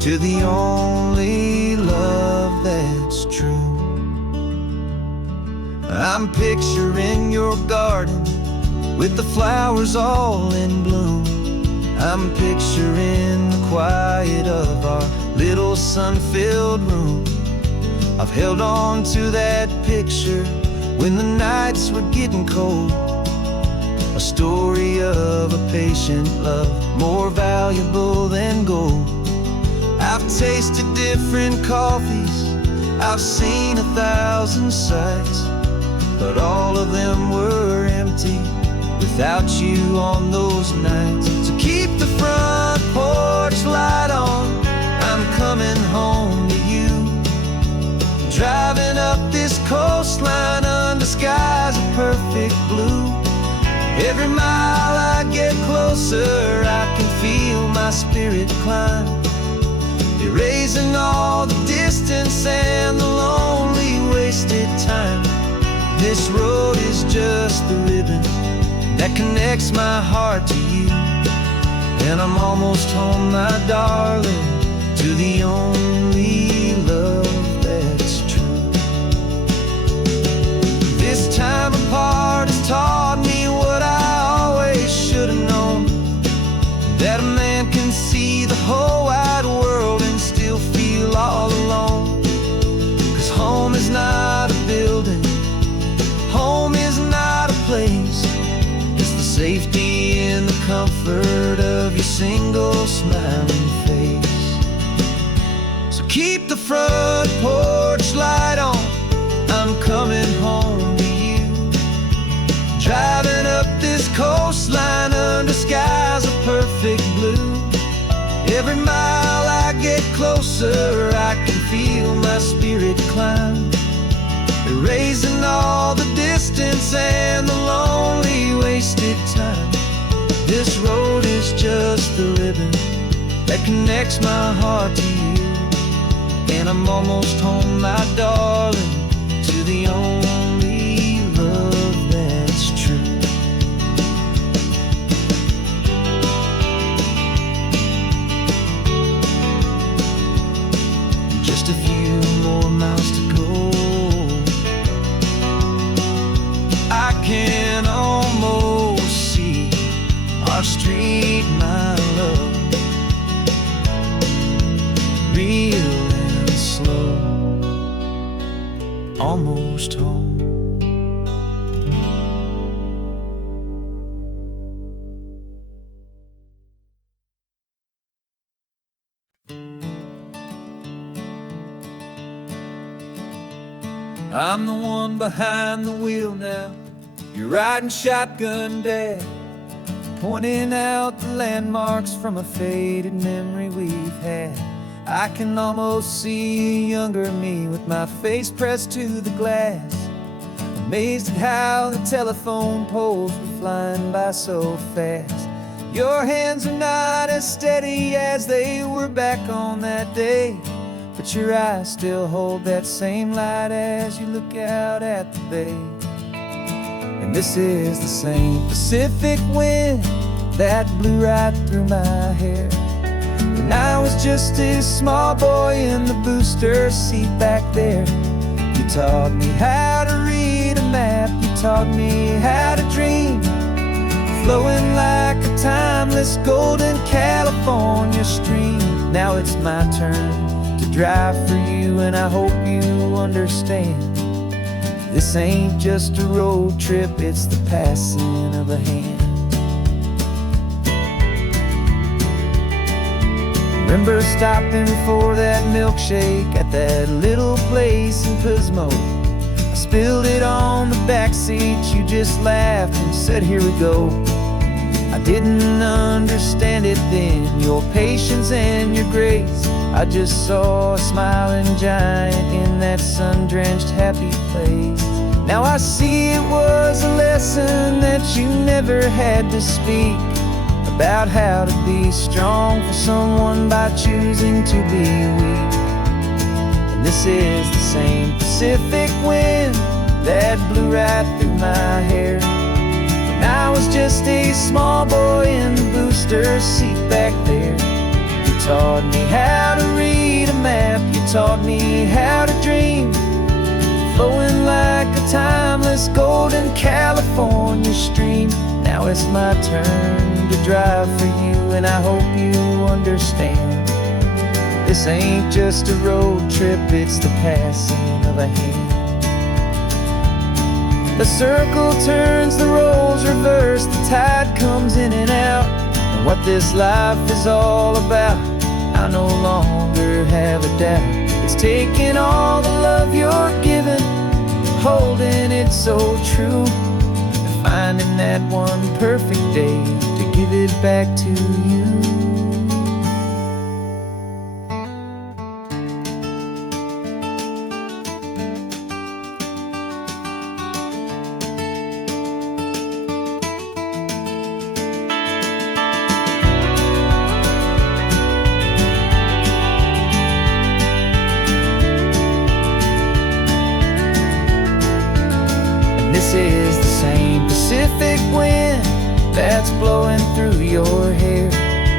to the only love that's true. I'm picturing your garden with the flowers all in bloom. I'm picturing the quiet of our little sun-filled room. I've held on to that picture when the nights were getting cold, a story of a patient love more valuable than gold. I've tasted different coffees, I've seen 1,000 sights, but all of them were empty without you on those nights. So keep the front porch light on, I'm coming home to you. Driving up this coastline under skies of perfect blue. Every mile I get closer, I can feel my spirit climb, erasing all the distance and the lonely wasted time. This road is just the ribbon that connects my heart to you, and I'm almost home, my darling, to the only love that's true. This time apart has taught me what I always should have known, that a man can see the whole wide world and still feel all alone. 'Cause home is not a building, home is not a place, it's the safety and the comfort of your single smiling face. So keep the front porch light on, I'm coming home to you. Driving up this coastline under skies of perfect blue. Every mile I get closer, I can feel my my spirit climb, erasing all the distance and the lonely wasted time. This road is just the ribbon that connects my heart to you, and I'm almost home, my darling, to the only love that's true. Just a few more miles to go, I can almost see our street, my love, real and slow, almost home. I'm the one behind the wheel now, you're riding shotgun, Dad, pointing out the landmarks from a faded memory we've had. I can almost see a younger me with my face pressed to the glass, amazed at how the telephone poles were flying by so fast. Your hands are not as steady as they were back on that day, but your eyes still hold that same light as you look out at the bay. And this is the same Pacific wind that blew right through my hair when I was just a small boy in the booster seat back there. You taught me how to read a map, you taught me how to dream, flowing like a timeless golden California stream. Now it's my turn to drive for you, and I hope you understand. This ain't just a road trip, it's the passing of a hand. Remember stopping for that milkshake at that little place in Pismo? I spilled it on the back seat, you just laughed and said, here we go. I didn't understand it then, your patience and your grace. I just saw a smiling giant in that sun-drenched happy place. Now I see it was a lesson that you never had to speak, about how to be strong for someone by choosing to be weak. And this is the same Pacific wind that blew right through my hair when I was just a small boy in the booster seat back there. You taught me how to read a map, you taught me how to dream, flowing like a timeless golden California stream. Now it's my turn to drive for you, and I hope you understand. This ain't just a road trip, it's the passing of a hand. The circle turns, the roles reverse, the tide comes in and out. And what this life is all about, I no longer have a doubt. It's taking all the love you're giving, holding it so true, and finding that one perfect day to give it back to you. This is the same Pacific wind that's blowing through your hair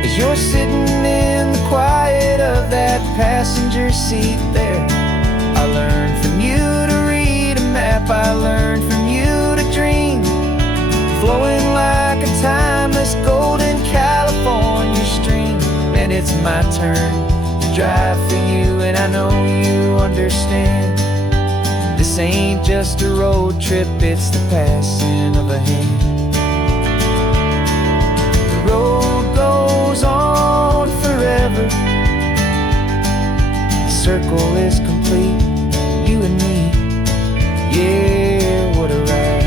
as you're sitting in the quiet of that passenger seat there. I learned from you to read a map, I learned from you to dream, flowing like a timeless golden California stream. And it's my turn to drive for you, and I know you understand. This ain't just a road trip, it's the passing of a hand. The road goes on forever, the circle is complete, you and me, yeah, what a ride.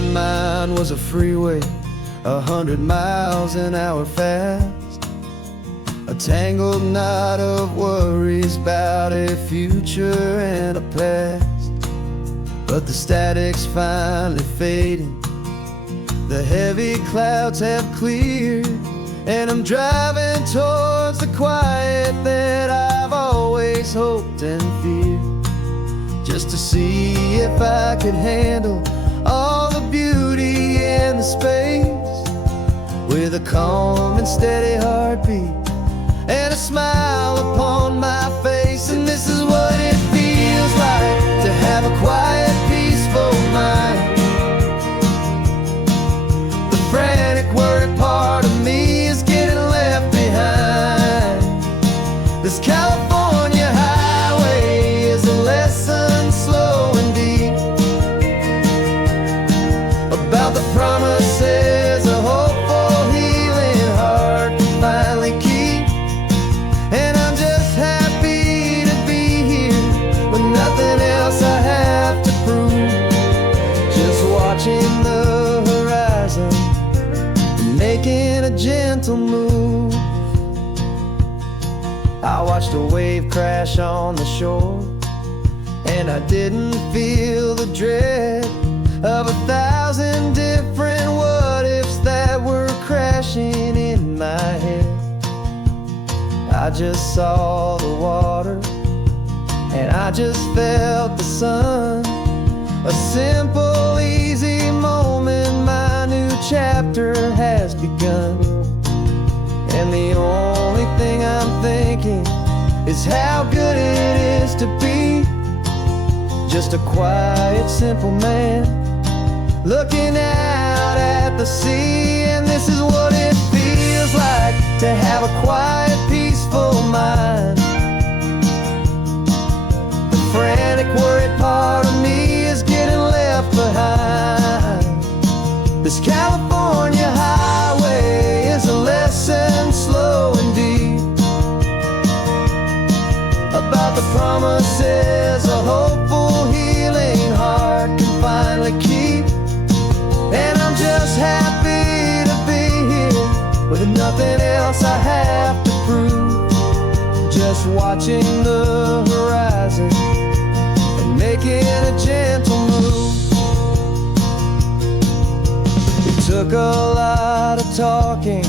my mind was a freeway, 100 miles an hour fast, a tangled knot of worries about a future and a past. But the static's finally fading, the heavy clouds have cleared, and I'm driving towards the quiet that I've always hoped and feared, just to see if I could handle all the beauty and the space, with a calm and steady heartbeat and a smile upon my face. And this is what it feels like to have a quiet, peaceful mind. The frantic, worried part of me is getting left behind. This California highway is a lesson slow and deep about the promises a hopeful, healing heart can finally keep. And I'm just happy to be here with nothing else I have to prove, just watching the horizon and making a gentle move. I watched a wave crash on the shore, and I didn't feel the dread of 1,000 different what-ifs that were crashing in my head. I just saw the water, and I just felt the sun. A simple, easy moment, my new chapter has begun. And the only thing I'm thinking is how good it is to be just a quiet, simple man looking out at the sea. And this is what it feels like to have a quiet, peaceful mind. The frantic, worried part of me is getting left behind. This California highway is a lesson slow and deep about the promises a hopeful, healing heart can finally keep. And I'm just happy to be here with nothing else I have to prove, just watching the horizon and making a gentle move. It took a lot of talking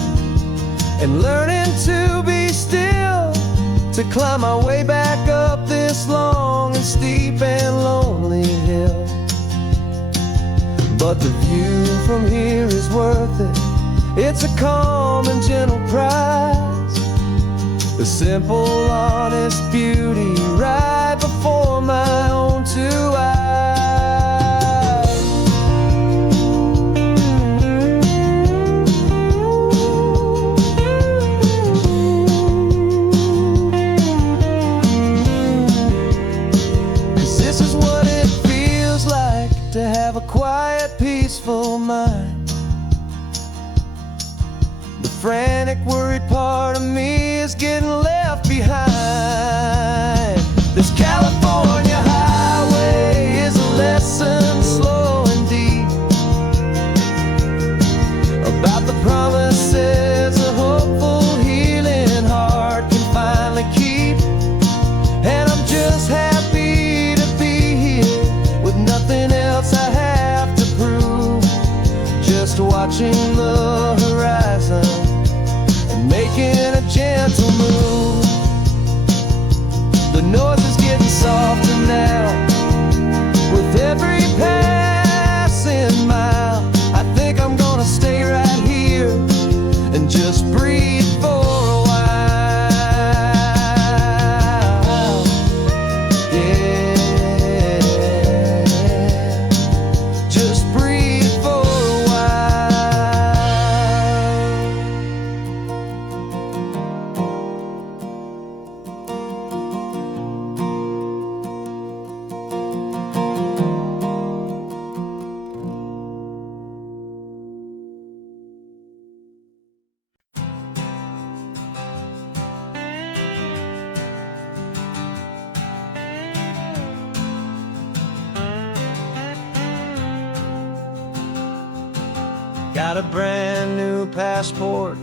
and learning to be still to climb my way back up this long and steep and lonely hill. But the view from here is worth it. It's a calm and gentle prize, the simple, honest beauty right before my own two eyes. To have a quiet, peaceful mind. The frantic, worried part of me is getting left behind. This California highway is a lesson slow and deep about the promises a hopeful, healing heart can finally keep. And I'm just happy to be here with nothing else I have to prove, just watching the horizon and making a gentle move. The noise is getting softer now with every passing mile. I think I'm gonna stay right here and just breathe for a while. Got a brand new passport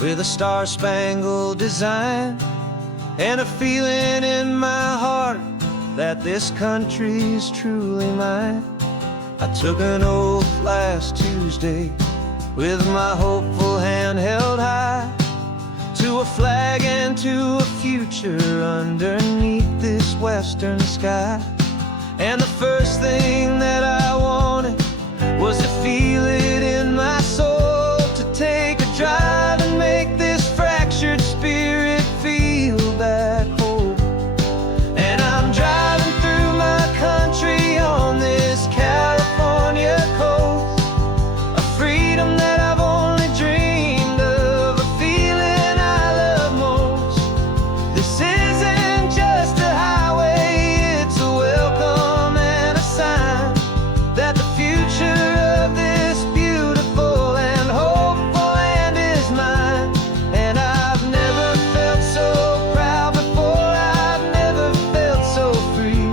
with a star-spangled design, and a feeling in my heart that this country's truly mine. I took an oath last Tuesday with my hopeful hand held high, to a flag and to a future underneath this western sky. And the first thing that I wanted was to feel it in my soul, to take a drive and make this fractured spirit feel back home. And I'm driving through my country on this California coast, a freedom that I've only dreamed of, a feeling I love most. This isn't just a highway, it's a welcome and a sign that the future of this beautiful and hopeful land is mine. And I've never felt so proud before, I've never felt so free,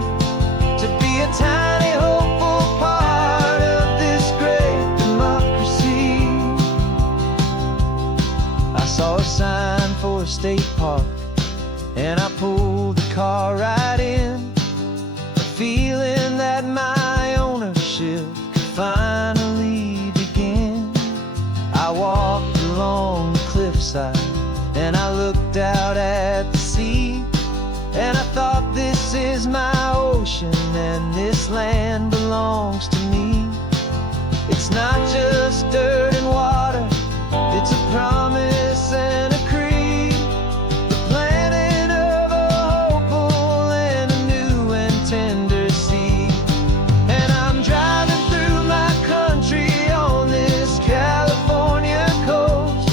to be a tiny hopeful part of this great democracy. I saw a sign for a state park, and I pulled the car right in, a feeling that my ownership could finally begin. I walked along the cliffside and I looked out at the sea, and I thought, this is my ocean and this land belongs to me. It's not just dirt and water, it's a promise and a creed, the planting of a hopeful and a new and tender seed. And I'm driving through my country on this California coast,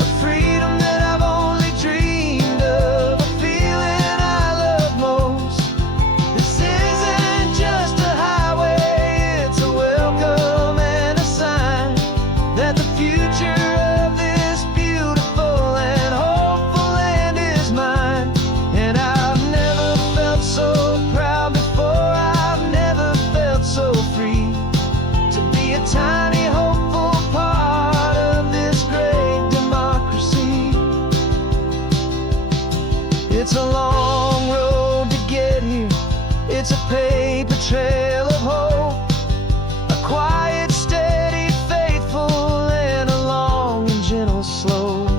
a freedom that I've only dreamed of, a feeling I love most. This isn't just a highway, it's a welcome and a sign that the future of this beautiful and hopeful land is mine. And I've never felt so proud before, I've never felt so free, to be a tiny hopeful part of this great democracy. It's a long road to get here, it's a paper trail of hope, a quiet, steady, faithful, and a long and gentle slope.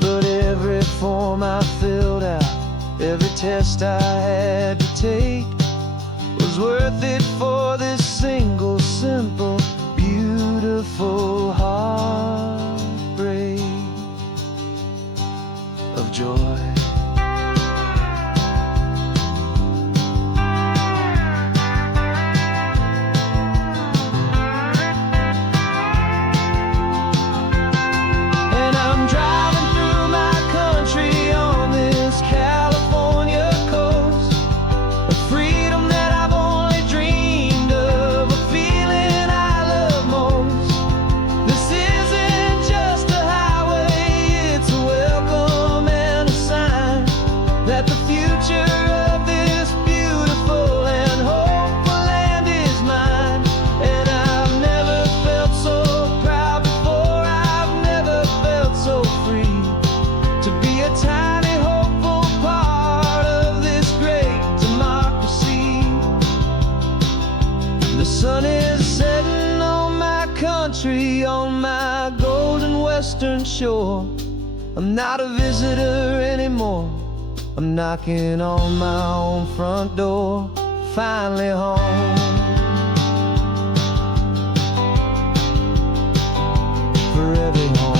But every form I filled out, every test I had to take, was worth it for this single, simple, beautiful heartbreak of joy. And I'm driving through my country on this California coast, a freedom that I've only dreamed of, a feeling I love most. This isn't just a highway, it's a welcome and a sign that the future of this beautiful and hopeful land is mine. And I've never felt so proud before, I've never felt so free, to be a tiny hopeful part of this great democracy. The sun is setting on my country, on my golden western shore. I'm not a visitor anymore, I'm knocking on my own front door, finally home. Forever home.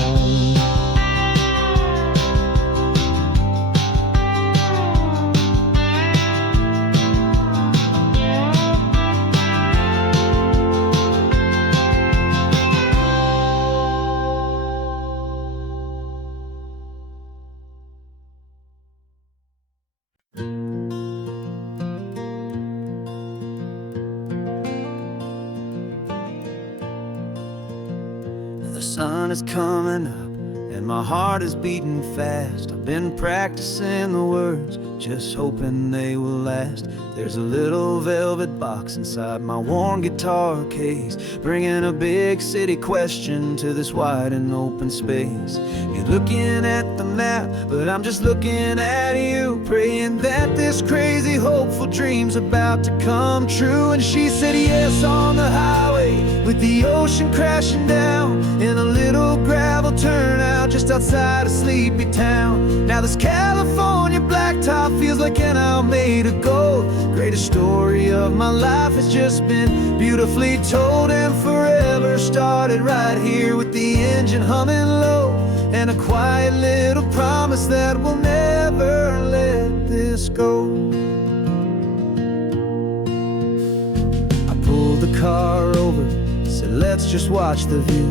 The sun is coming up and my heart is beating fast. I've been practicing the words, just hoping they will last. There's a little velvet box inside my worn guitar case, bringing a big city question to this wide and open space. You're looking at the map, but I'm just looking at you, praying that this crazy hopeful dream's about to come true. And she said yes on the highway, with the ocean crashing down in a little gravel turnout just outside of sleepy town. Now this California blacktop feels like an hour made of gold. Greatest story of my life has just been beautifully told, and forever started right here with the engine humming low, and a quiet little promise that we'll never let this go. I pulled the car over, said let's just watch the view.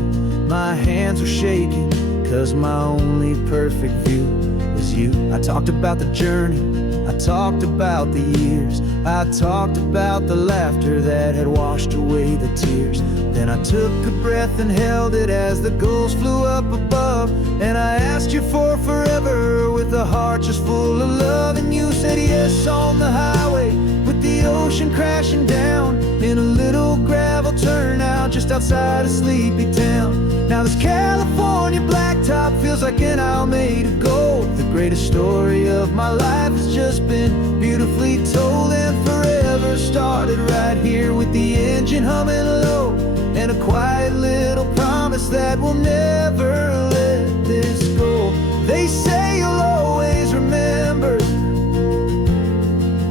My hands were shaking, cause my only perfect view was you. I talked about the journey, I talked about the years, I talked about the laughter that had washed away the tears. Then I took a breath and held it as the gulls flew up above, and I asked you for forever with a heart just full of love. And you said yes on the highway, with the ocean crashing down in a little gravel turnout just outside of sleepy town. Now this California blacktop feels like an hour made of gold. The greatest story of my life has just been beautifully told, and forever started right here with the engine humming low, and a quiet little promise that we'll never let this go. They say you'll always remember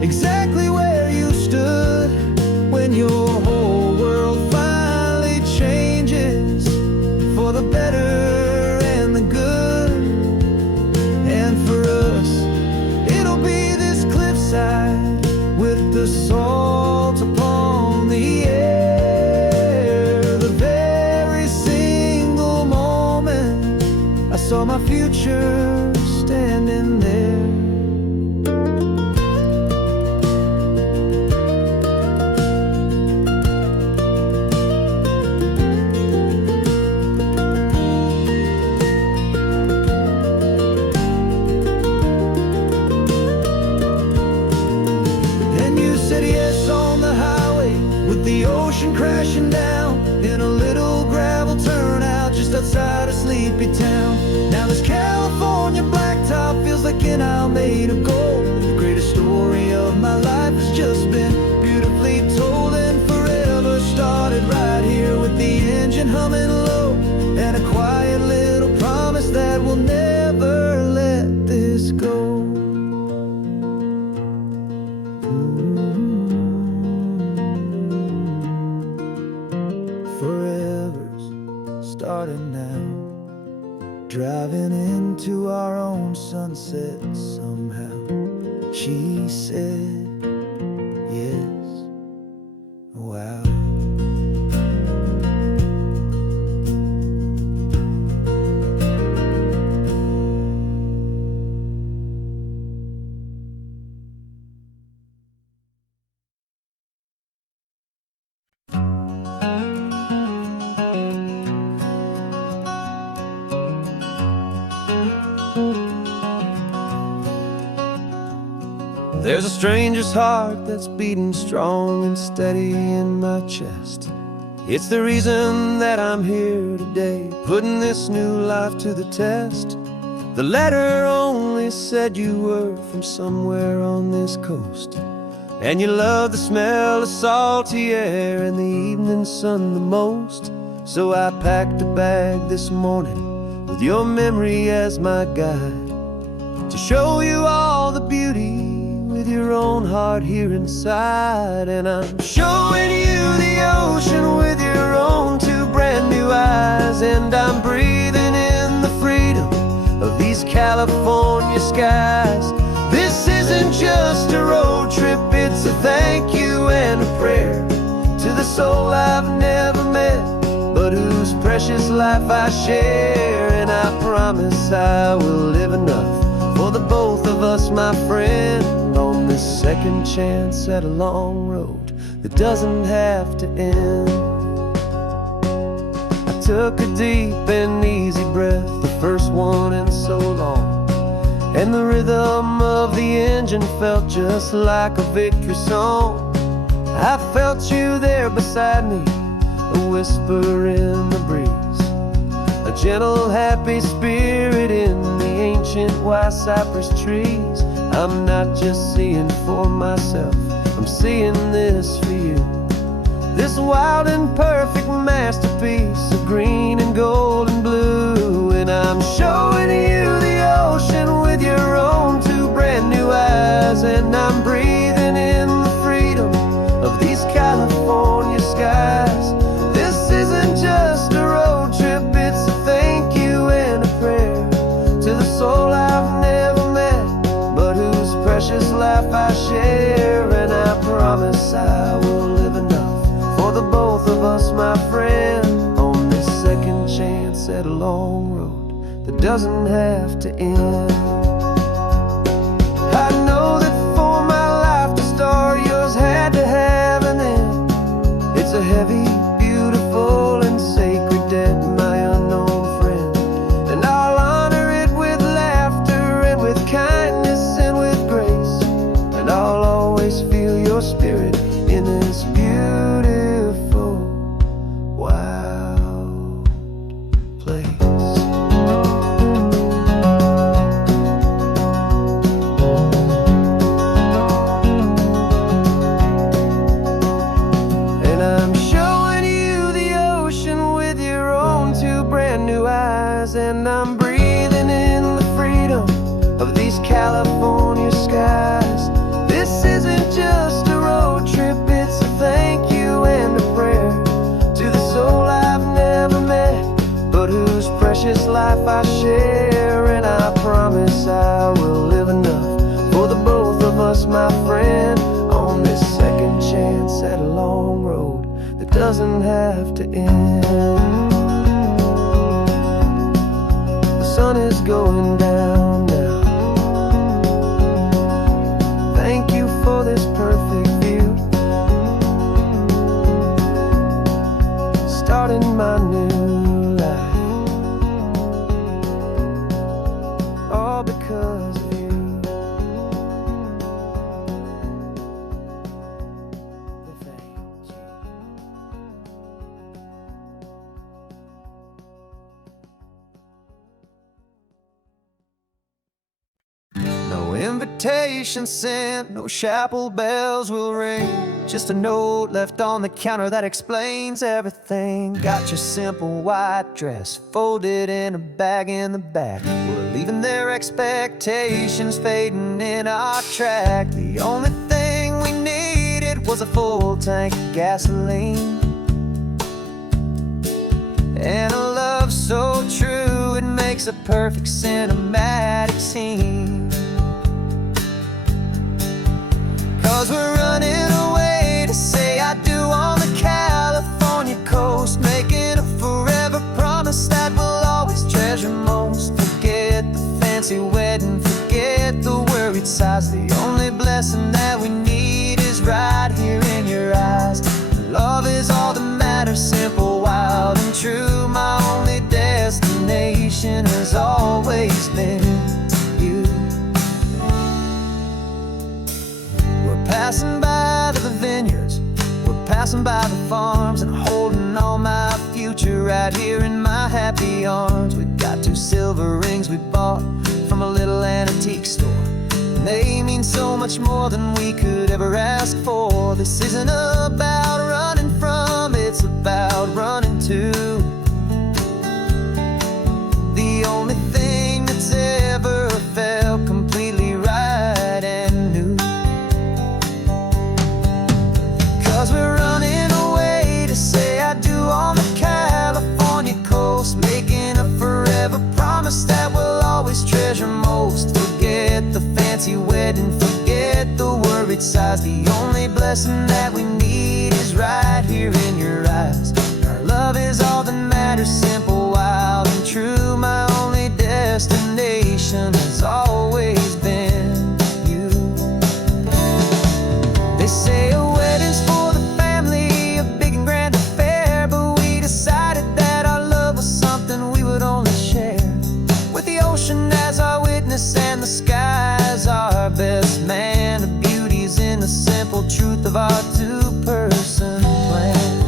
exactly where you stood when your whole world finally changes for the better and the good. And for us, it'll be this cliffside with the salt upon the air. The very single moment I saw my future standing there. The ocean crashing down in a little gravel turnout just outside of sleepy town. Now this California blacktop feels like an hour made of gold. The greatest story of my life has just been beautifully told, and forever started right here with the engine humming low, and a quiet little promise that we'll never let this go. Forever's starting now, driving into our own sunset somehow. She said yes, wow. There's a stranger's heart that's beating strong and steady in my chest. It's the reason that I'm here today, putting this new life to the test. The letter only said you were from somewhere on this coast, and you love the smell of salty air and the evening sun the most. So I packed a bag this morning with your memory as my guide, to show you all the beauty with your own heart here inside. And I'm showing you the ocean with your own two brand new eyes, and I'm breathing in the freedom of these California skies. This isn't just a road trip, it's a thank you and a prayer to the soul I've never met, but whose precious life I share. And I promise I will live enough for the both of us, my friend, on this second chance at a long road that doesn't have to end. I took a deep and easy breath, the first one in so long, and the rhythm of the engine felt just like a victory song. I felt you there beside me, a whisper in the breeze, a gentle, happy spirit in the ancient white cypress trees. I'm not just seeing for myself, I'm seeing this for you. This wild and perfect masterpiece of green and gold and blue. And I'm showing you the ocean with your own two brand new eyes. And I'm breathing in the freedom of these California skies. This isn't just a road trip, it's a thank you and a prayer to the soul I've never met, but whose precious life I share. And I promise I will live enough for the both of us, my friend, on this second chance at a long road that doesn't have to end. I know that for my life to start, yours had to have an end. It's a heavy, beautiful, and sacred debt, my unknown friend, and I'll honor it with laughter and with kindness and with grace, and I'll always feel your spirit in this beautiful, wild place. And I'm showing you the ocean with your own two brand new eyes. And I'm breathing in the freedom of these California skies. This isn't just a road trip, it's a thank you and a prayer to the soul I've never met, but whose precious life I share. And I promise I will live enough for the both of us, my friend, on this second chance at a long road that doesn't have to end. The sun is going down now. Thank you for this perfect view, starting my new life, all because of you. Thank you. No invitation sent, no chapel bells will ring, just a note left on the counter that explains everything. Got your simple white dress folded in a bag in the back. We're leaving their expectations fading in our track. The only thing we needed was a full tank of gasoline, and a love so true it makes a perfect cinematic scene. 'Cause we're running away to say I do on the California coast, making a forever promise that we'll always treasure most. Forget the fancy wedding, forget the worried sighs. The only blessing that we need is right here in your eyes. Love is all that matters, simple, wild, and true. My only destination has always been you. Passing by the vineyards, we're passing by the farms, and holding all my future right here in my happy arms. We got 2 silver rings we bought from a little antique store, and they mean so much more than we could ever ask for. This isn't about running from, it's about running to. The only thing that's ever felt completely right and new. 'Cause we're running away to say I do on the California coast, making a forever promise that we'll always treasure most. Forget the fancy wedding, forget the worried sighs. The only blessing that we need is right here in your eyes. Our love is all that matters, simple, wild, and true. My only destination has always been you. They say a wedding's for the family, a big and grand affair, but we decided that our love of our two-person plan.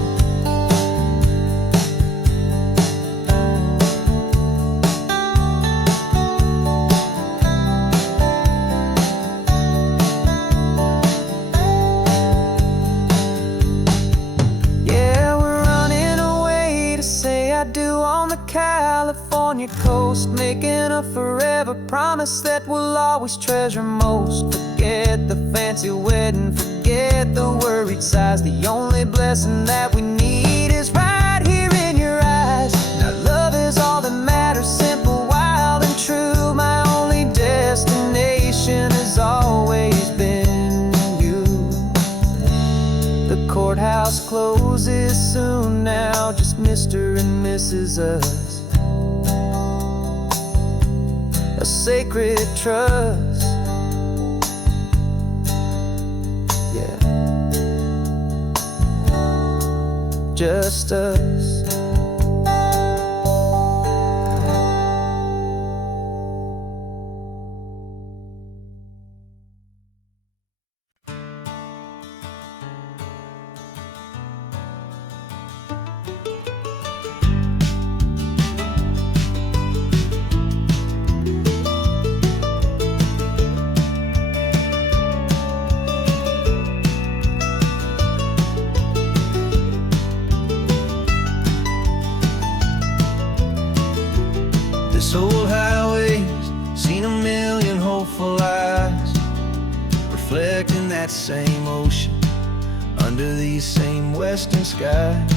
Yeah, we're running away to say I do on the California coast, making a forever promise that we'll always treasure most. Forget the fancy wedding, forget the worried sighs. The only blessing that we need is right here in your eyes. Now love is all that matters, simple, wild and true. My only destination has always been you. The courthouse closes soon now, just Mr. and Mrs. Us. A sacred trust. Yeah, just us. This old highway's seen a million hopeful eyes, reflecting that same ocean under these same western skies.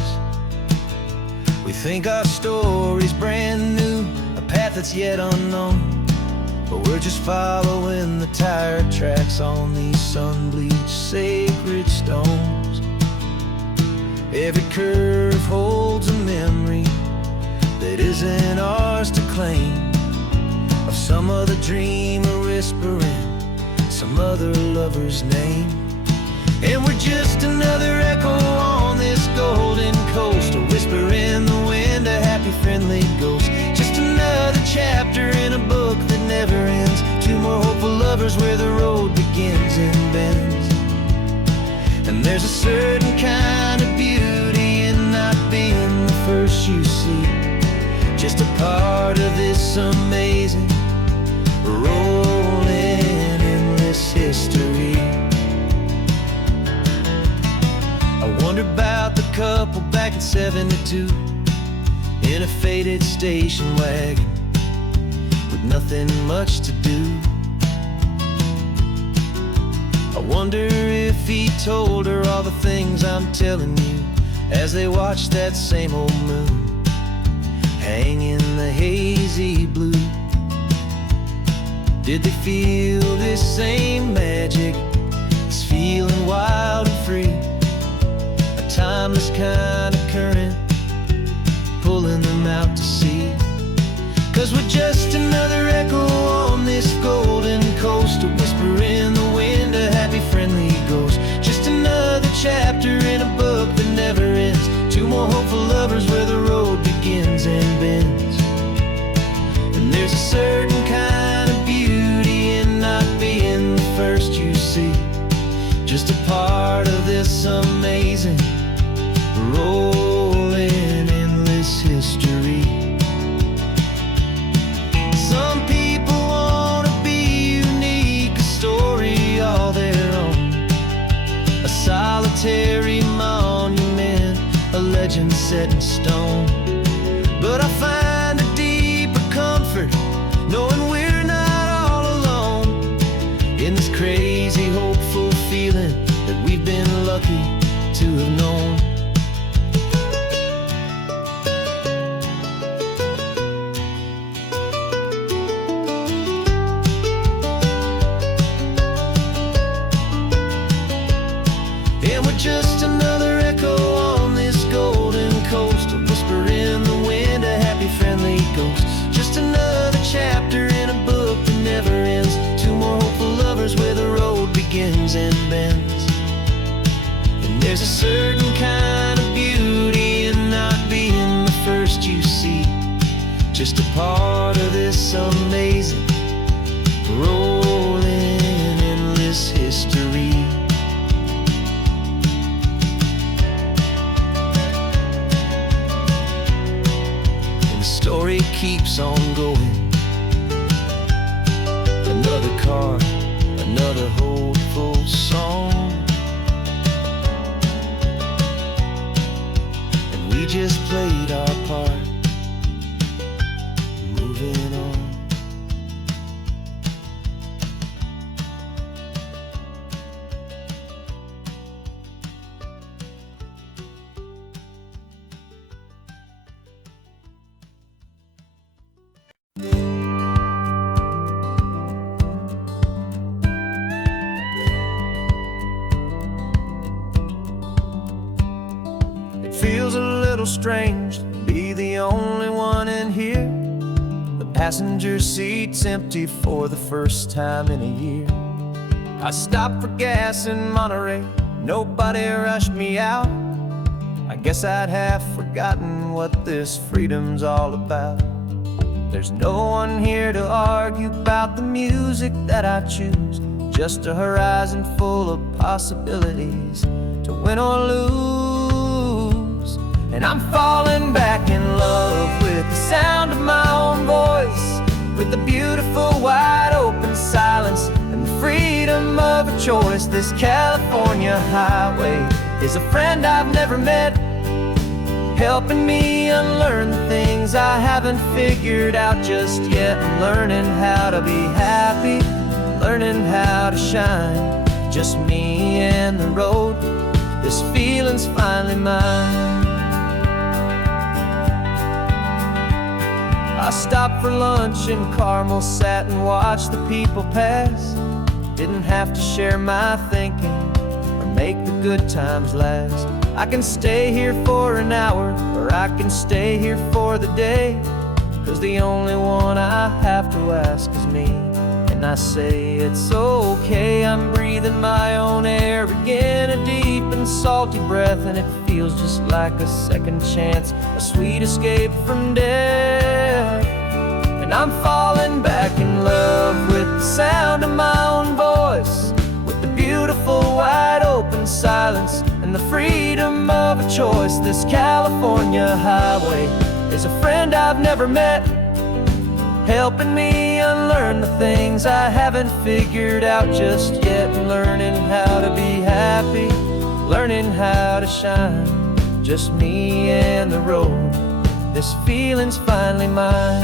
We think our story's brand new, a path that's yet unknown, but we're just following the tire tracks on these sun-bleached sacred stones. Every curve holds a memory that isn't ours to claim, of some other dreamer whispering some other lover's name. And we're just another echo on this golden coast, a whisper in the wind, a happy friendly ghost. Just another chapter in a book that never ends, two more hopeful lovers where the road begins and bends. And there's a certain kind of beauty in not being the first you see, just a part of this amazing, rolling, endless history. I wonder about the couple back in '72 in a faded station wagon with nothing much to do. I wonder if he told her all the things I'm telling you as they watched that same old moon hang in the hazy blue. Did they feel this same magic, this feeling wild and free, a timeless kind of current pulling them out to sea? 'Cause we're just another echo on this golden coast, a whisper in the wind, a happy friendly ghost. Just another chapter in a book that never ends, two more hopeful lovers where the road begins and bends. And there's a certain kind of beauty in not being the first you see, just a part of this amazing, rolling, endless history. Some people want to be unique, a story all their own, a solitary monument, a legend set in stone. But I find a deeper comfort knowing we're not all alone in this crazy, hopeful feeling that we've been lucky to have known. And we're just another echo on this golden coast, a whisper in the wind, a happy friendly ghost. Just another chapter in a book that never ends, two more hopeful lovers where the road begins and bends. And there's a certain kind of beauty in not being the first you see, just a part of this amazing, rolling, endless history. keeps on going. Another car, another hopeful song, and we just played our part, moving on. Feels a little strange to be the only one in here. The passenger seat's empty for the first time in a year. I stopped for gas in Monterey, nobody rushed me out. I guess I'd have forgotten what this freedom's all about. There's no one here to argue about the music that I choose, just a horizon full of possibilities to win or lose. And I'm falling back in love with the sound of my own voice, with the beautiful wide open silence and the freedom of a choice. This California highway is a friend I've never met, helping me unlearn the things I haven't figured out just yet. I'm learning how to be happy, learning how to shine, just me and the road. This feeling's finally mine. I stopped for lunch in Carmel, sat and watched the people pass. Didn't have to share my thinking or make the good times last. I can stay here for an hour, or I can stay here for the day, 'cause the only one I have to ask is me. And I say it's okay, I'm breathing my own air again, a deep and salty breath, and it feels just like a second chance, a sweet escape from death. And I'm falling back in love with the sound of my own voice, with the beautiful wide open silence and the freedom of a choice. This California highway is a friend I've never met, helping me unlearn the things I haven't figured out just yet. Learning how to be happy, learning how to shine, just me and the road. This feeling's finally mine.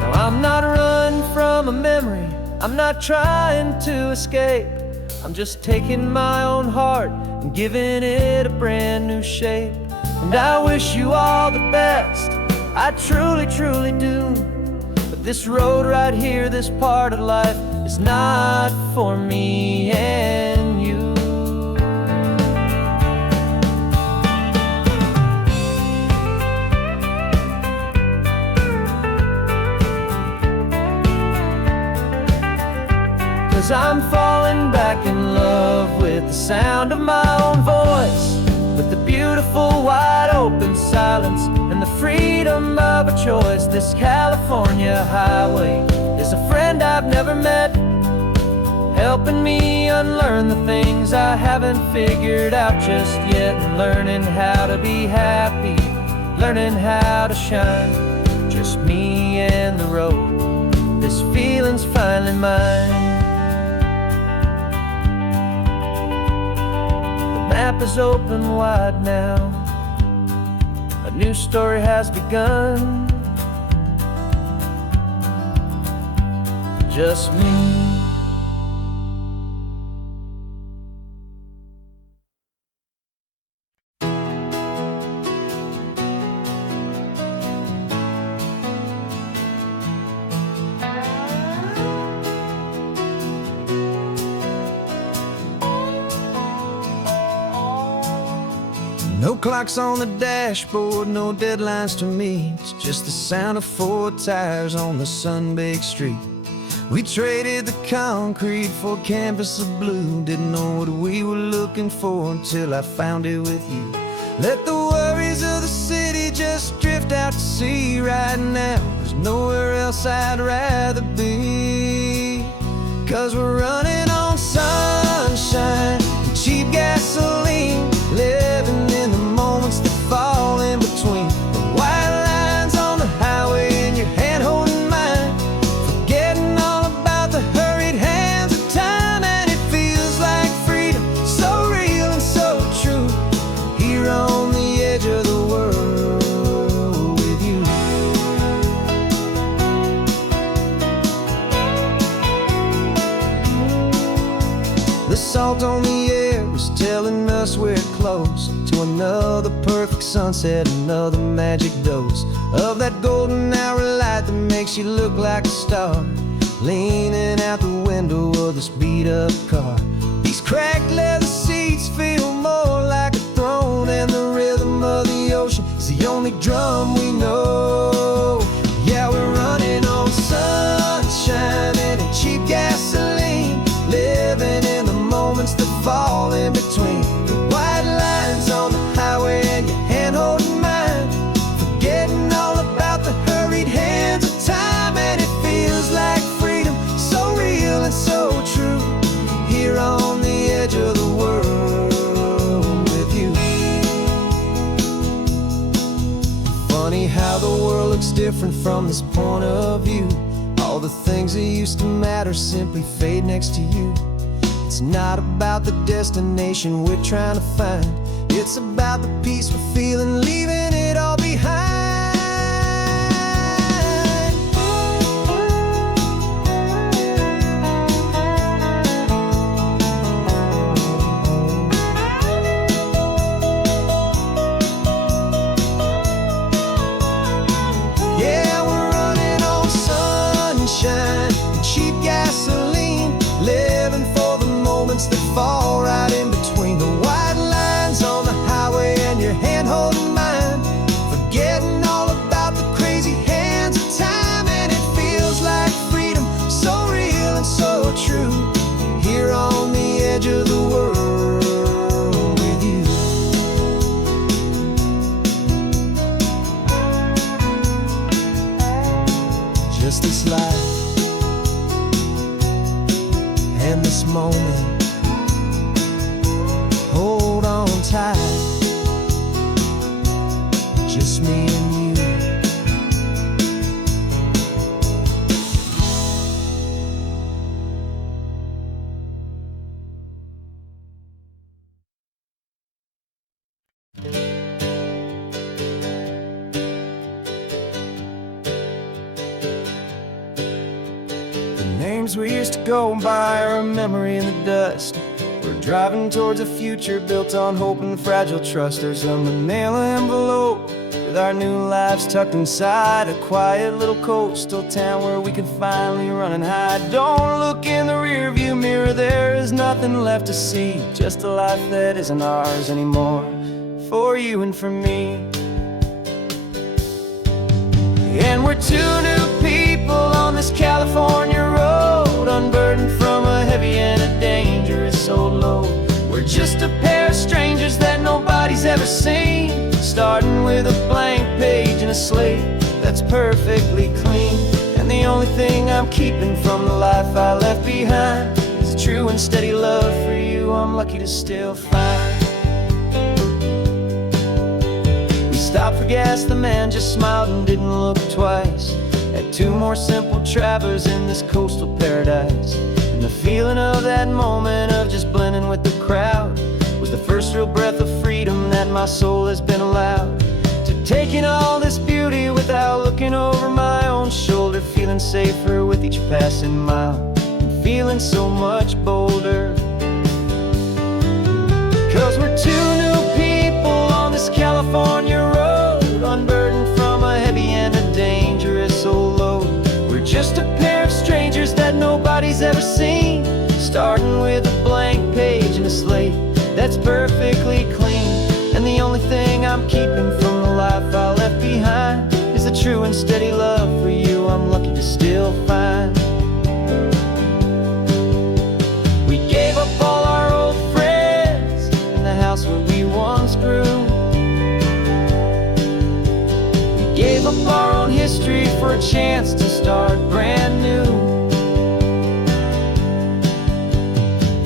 Now I'm not running from a memory, I'm not trying to escape. I'm just taking my own heart and giving it a brand new shape. And I wish you all the best, I truly, truly do. But this road right here, this part of life, is not for me and you. 'Cause I'm falling back in love with the sound of my own voice, with the beautiful wide open silence and the freedom of a choice. This California highway is a friend I've never met, helping me unlearn the things I haven't figured out just yet. And learning how to be happy, learning how to shine, just me and the road. This feeling's finally mine. The map is open wide now, a new story has begun, just me. No clocks on the dashboard, no deadlines to meet, just the sound of 4 tires on the sun-baked street. We traded the concrete for a canvas of blue, didn't know what we were looking for until I found it with you. Let the worries of the city just drift out to sea right now. There's nowhere else I'd rather be, 'cause we're running on sunshine and cheap gasoline, living in the moments that fall in between. The salt on the air is telling us we're close to another perfect sunset, another magic dose of that golden hour light that makes you look like a star, leaning out the window of this beat-up car. These cracked leather seats feel more like a throne, and the rhythm of the ocean is the only drum we know. Yeah, we're running on sunshine and cheap gasoline, living in the moments that fall in between the white lines on the highway and your hand holding mine, forgetting all about the hurried hands of time. And it feels like freedom, so real and so true, here on the edge of the world with you. Funny how the world looks different from this point of view. All the things that used to matter simply fade next to you. It's not about the destination we're trying to find, it's about the peace we're feeling, leaving it all behind. Yeah, we're running on sunshine and cheap gasoline, living for the moments that fall right in between the white lines on the highway and your hand holding mine, forgetting all about the crazy hands of time. And it feels like freedom, so real and so true, here on the edge of the world with you. Just this life and this moment, hold on tight, just me and you. The names we used to go by are a memory in the dust. We're driving towards a future built on hope and fragile trust. There's a manila envelope with our new lives tucked inside, a quiet little coastal town where we can finally run and hide. Don't look in the rearview mirror, there is nothing left to see, just a life that isn't ours anymore, for you and for me. And we're two new people on this California road, unburdened from a heavy and a dangerous old load. We're just a pair of strangers that nobody's ever seen, starting with a blank page and a slate that's perfectly clean. And the only thing I'm keeping from the life I left behind is a true and steady love for you I'm lucky to still find. We stopped for gas, the man just smiled and didn't look twice. Had two more simple travelers in this coastal paradise. And the feeling of that moment of just blending with the crowd was the first real breath of freedom that my soul has been allowed to take in all this beauty without looking over my own shoulder, feeling safer with each passing mile and feeling so much bolder. 'Cause we're two new people on this California road, unburdened from a heavy and a dangerous old load. We're just a pair of strangers that nobody's ever seen, starting with a blank page and a slate that's perfectly clean. And the only thing I'm keeping from the life I left behind is the true and steady love for you I'm lucky to still find. We gave up all our old friends in the house where we once grew. We gave up our own history for a chance to start brand new.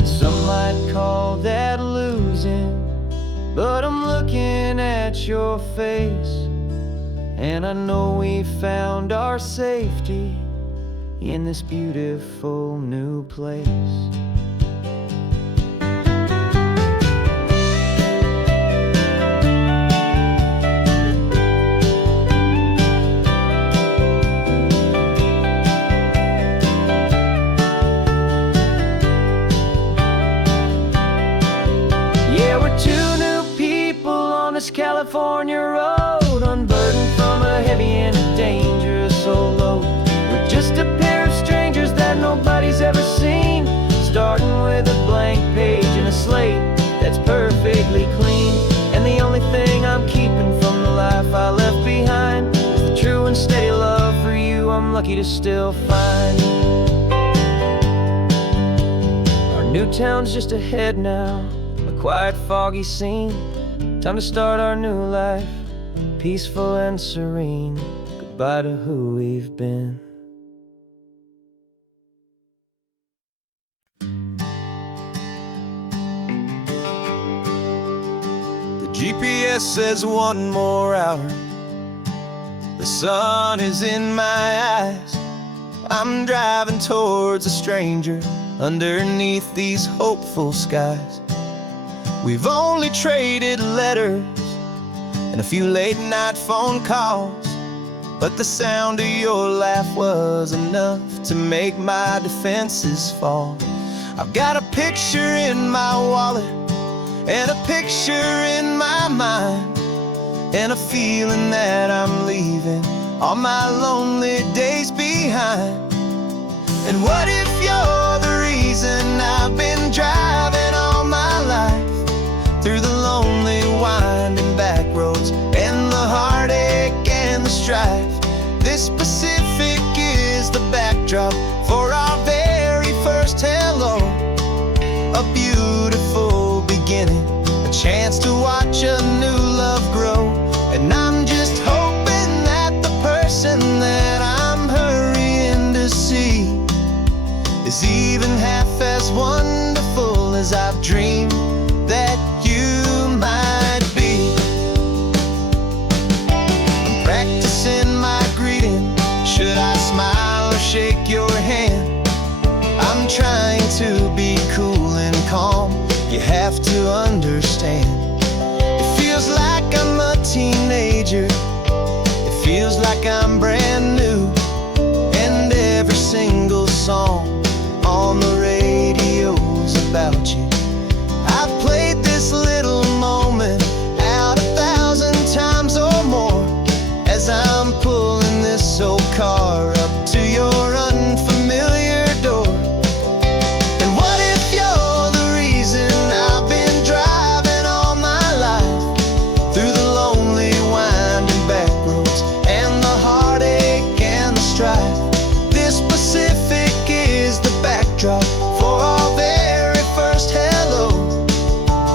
Some might call that losing, but I'm looking at your face, and I know we found our safety in this beautiful new place. California road, unburdened from a heavy and dangerous old load. We're just a pair of strangers that nobody's ever seen, starting with a blank page and a slate that's perfectly clean. And the only thing I'm keeping from the life I left behind is the true and steady love for you I'm lucky to still find. Our new town's just ahead now, a quiet, foggy scene. Time to start our new life, peaceful and serene. Goodbye to who we've been. GPS says 1 more hour. The sun is in my eyes. I'm driving towards a stranger underneath these hopeful skies. We've only traded letters and a few late night phone calls, but the sound of your laugh was enough to make my defenses fall. I've got a picture in my wallet and a picture in my mind, and a feeling that I'm leaving all my lonely days behind. And what if you're the reason I've been driving all my life, through the lonely winding back roads and the heartache and the strife? This Pacific is the backdrop for our very first hello, a beautiful beginning, a chance to watch a new love grow. And I'm just hoping that the person that I'm hurrying to see is even half as wonderful as I've dreamed that you might be. I'm practicing my greeting. Should I smile or shake your hand? I'm trying to be cool and calm. You have to understand, it feels like I'm a teenager. It feels like I'm brand new. And every single song on the radio's about you. I've played this little moment out 1,000 times or more, as I'm pulling this old car up to your unfamiliar door. And what if you're the reason I've been driving all my life, through the lonely winding back roads and the heartache and the strife? This Pacific is the backdrop for our very first hello,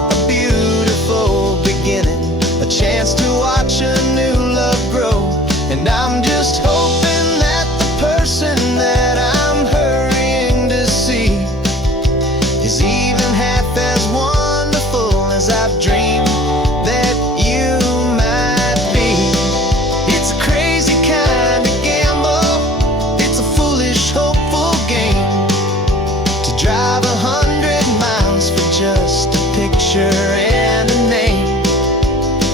a beautiful beginning, a chance to watch a new love grow. And I'm just hoping that the person that I'm hurrying to see is even half as wonderful as I've dreamed that you might be. It's a crazy kind of gamble, it's a foolish, hopeful game, to drive 100 miles for just a picture and a name.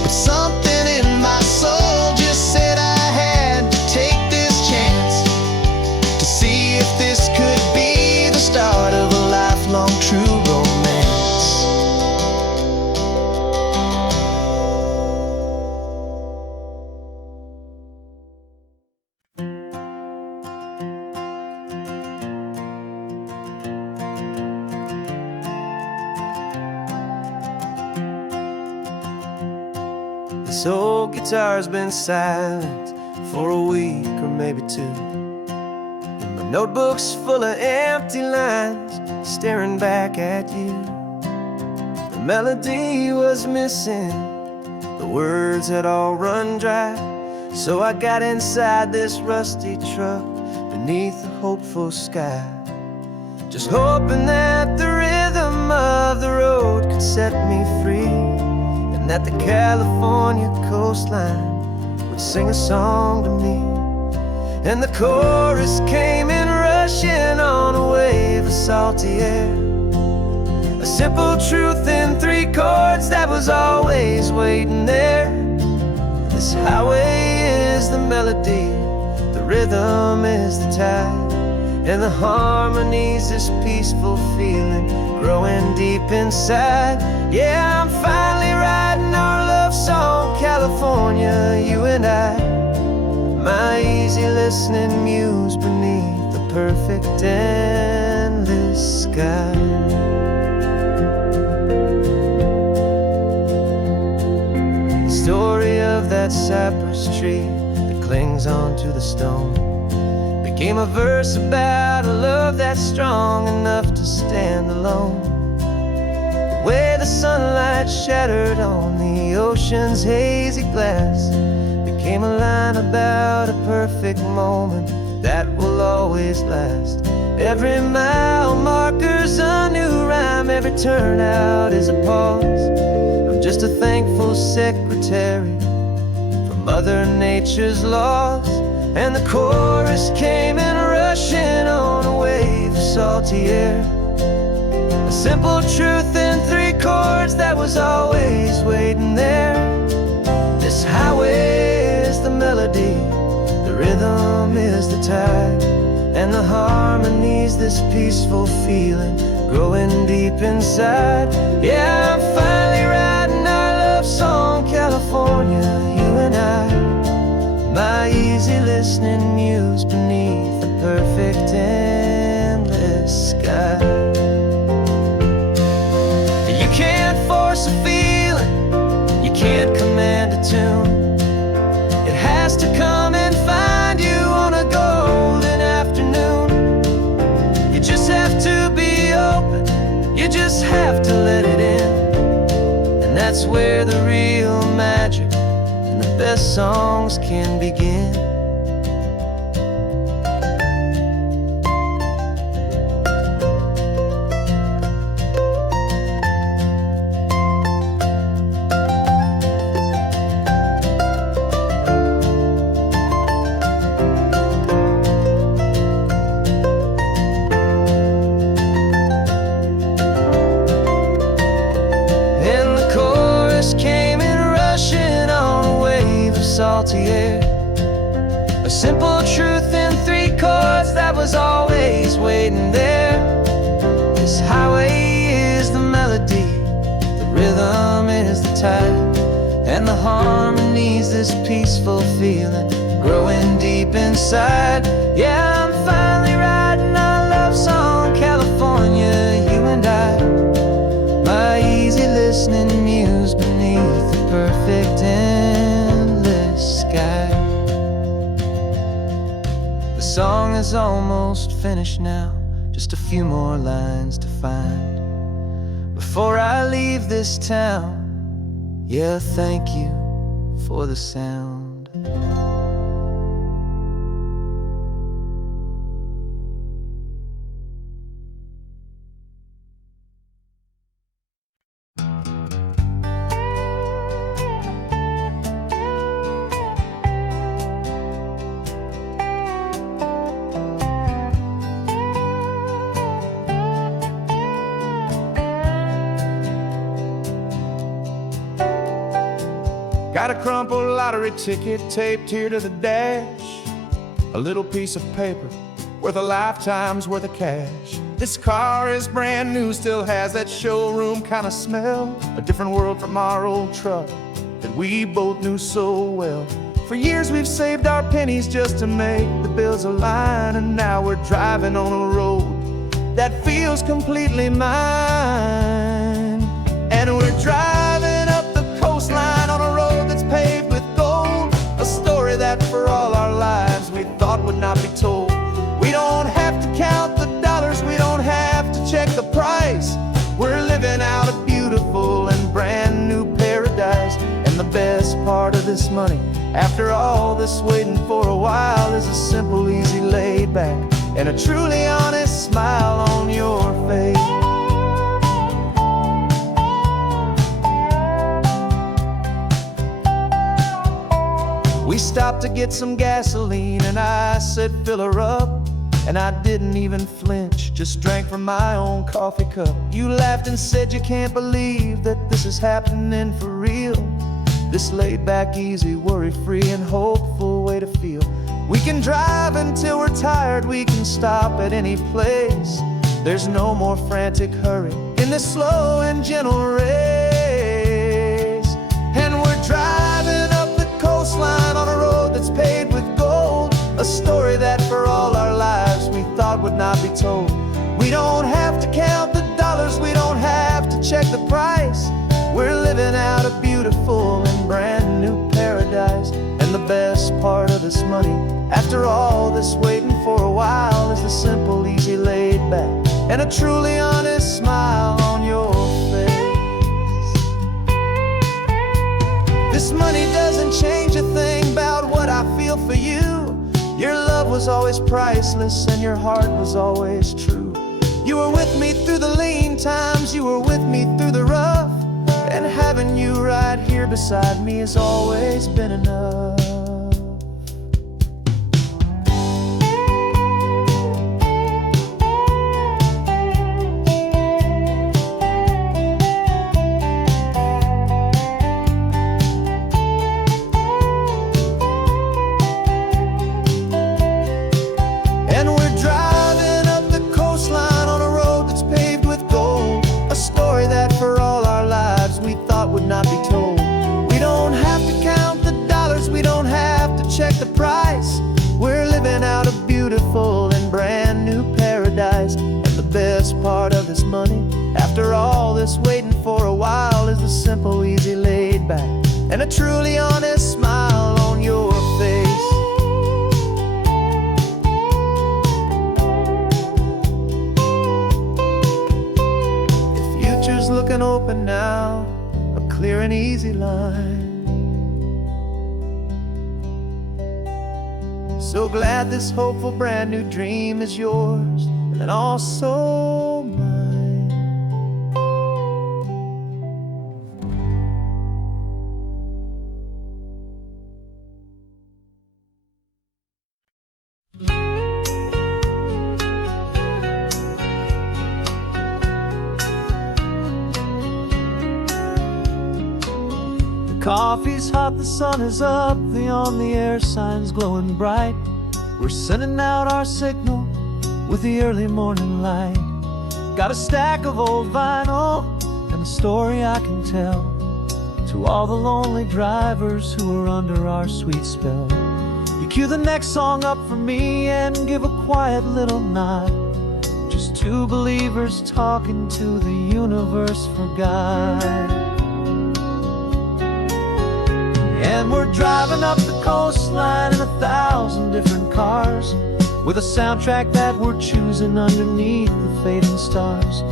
But something in my soul just said I had to take this chance, to see if this could be the start of a lifelong true romance. This old guitar's been silent for a week or maybe 2, and my notebook's full of empty lines staring back at you. The melody was missing, the words had all run dry, so I got inside this rusty truck beneath the hopeful sky, just hoping that the rhythm of the road could set me free, and that the California coastline would sing a song to me. And the chorus came in rushing on a wave of salty air, a simple truth in 3 chords that was always waiting there. This highway is the melody, the rhythm is the tide, and the harmony's this peaceful feeling growing deep inside. Yeah, I'm finally writing our love song, California. California, you and I, my easy listening muse beneath the perfect endless sky. The story of that cypress tree that clings onto the stone became a verse about a love that's strong enough to stand alone. Where the sunlight shattered on the ocean's hazy glass became a line about a perfect moment that will always last. Every mile marker's a new rhyme, every turnout is a pause. I'm just a thankful secretary for Mother Nature's laws. And the chorus came in rushing on a wave of salty air, a simple truth in 3 chords that was always waiting there. This highway is the melody, the rhythm is the tide, and the harmony's this peaceful feeling growing deep inside. Yeah, I'm finally writing our love song, California, you and I, my easy listening muse beneath the perfect endless sky. You can't force a feeling, you can't command a tune. It has to come and find you on a golden afternoon. You just have to be open, you just have to let it in. And that's where the real magic and the best songs can begin. Came in rushing on a wave of salty air, a simple truth in 3 chords that was always waiting there. This highway is the melody, the rhythm is the tide, and the harmony's this peaceful feeling growing deep inside. Yeah, I'm finally writing our love song, California, you and I, my easy listening muse beneath the perfect endless sky. The song is almost finished now, just a few more lines to find before I leave this town. Yeah, thank you for the sound. Got a crumpled lottery ticket taped here to the dash, a little piece of paper worth a lifetime's worth of cash. This car is brand new, still has that showroom kind of smell, a different world from our old truck that we both knew so well. For years we've saved our pennies just to make the bills align, and now we're driving on a road that feels completely mine. And we're driving up the coastline on a road that's paved with gold, a story that for all our lives we thought would not be told. We don't have to count the dollars, we don't have to check the price. We're living out a beautiful and brand new paradise. And the best part of this money, after all this waiting for a while, is a simple, easy, laid back, and a truly honest smile on your face. We stopped to get some gasoline, and I said, fill her up. And I didn't even flinch, just drank from my own coffee cup. You laughed and said you can't believe that this is happening for real. This laid back, easy, worry-free and hopeful way to feel. We can drive until we're tired, we can stop at any place. There's no more frantic hurry in this slow and gentle race. And we're driving up a story that for all our lives we thought would not be told. We don't have to count the dollars, we don't have to check the price. We're living out a beautiful and brand new paradise. And the best part of this money, after all this waiting for a while, is the simple, easy, laid back, and a truly honest smile on your face. This money doesn't change a thing about what I feel for you. Your love was always priceless and your heart was always true. You were with me through the lean times, you were with me through the rough, and having you right here beside me has always been enough. And we're driving up the coastline on a road that's paved with gold, a story that for all our lives we thought would not be told. We don't have to count the dollars, we don't have to check the price. We're living out a beautiful and brand new paradise. And the best part of this money, after all this waiting for a while, is the simple, easy, laid back, and a truly honest smile on your face. The future's looking open now, a clear and easy line. So glad this hopeful brand new dream is yours and also mine. The coffee's hot, the sun is up, the on-the-air sign's glowing bright. We're sending out our signal with the early morning light. Got a stack of old vinyl and a story I can tell to all the lonely drivers who are under our sweet spell. You cue the next song up for me and give a quiet little nod. Just two believers talking to the universe for God. And we're driving up the coastline in 1,000 different cars, with a soundtrack that we're choosing underneath the fading stars.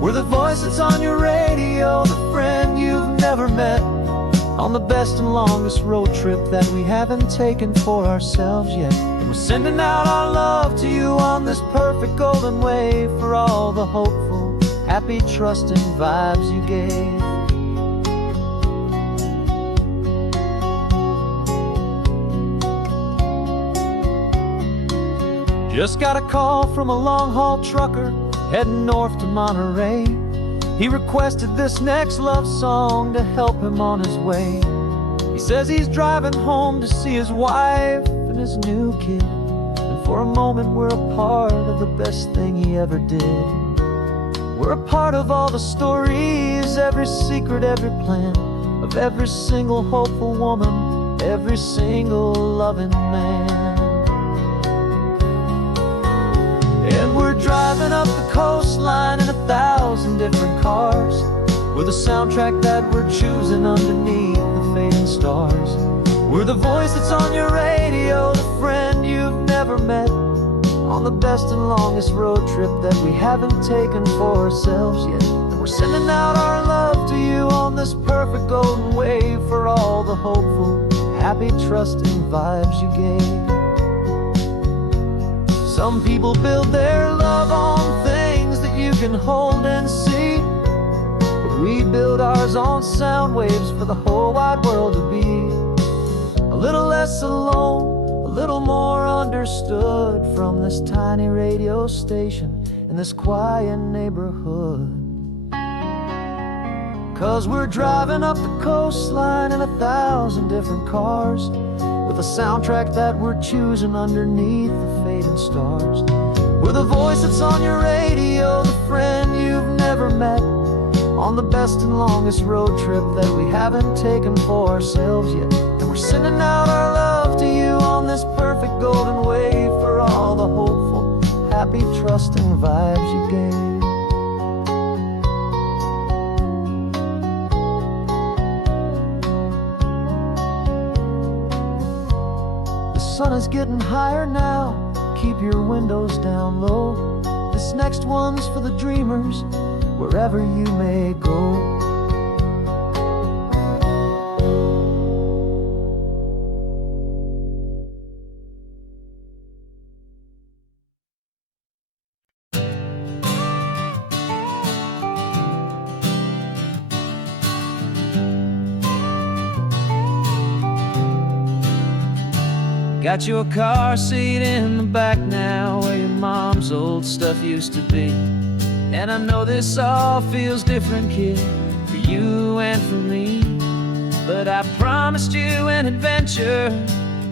We're the voice that's on your radio, the friend you've never met, on the best and longest road trip that we haven't taken for ourselves yet. And we're sending out our love to you on this perfect golden wave, for all the hopeful, happy, trusting vibes you gave. Just got a call from a long-haul trucker heading north to Monterey. He requested this next love song to help him on his way. He says he's driving home to see his wife and his new kid, and for a moment we're a part of the best thing he ever did. We're a part of all the stories, every secret, every plan, of every single hopeful woman, every single loving man. And we're driving up the coastline in 1,000 different cars, with a soundtrack that we're choosing underneath the fading stars. We're the voice that's on your radio, the friend you've never met, on the best and longest road trip that we haven't taken for ourselves yet. And we're sending out our love to you on this perfect golden wave, for all the hopeful, happy, trusting vibes you gave. Some people build their love on things that you can hold and see, but we build ours on sound waves for the whole wide world to be a little less alone, a little more understood, from this tiny radio station in this quiet neighborhood. 'Cause we're driving up the coastline in 1,000 different cars, with a soundtrack that we're choosing underneath the fading stars. We're the voice that's on your radio, the friend you've never met, on the best and longest road trip that we haven't taken for ourselves yet. And we're sending out our love to you on this perfect golden wave for all the hopeful, happy, trusting vibes you gave. The sun is getting higher now, keep your windows down low. This next one's for the dreamers, wherever you may go. Got your car seat in the back now, where your mom's old stuff used to be. And I know this all feels different, kid, for you and for me. But I promised you an adventure,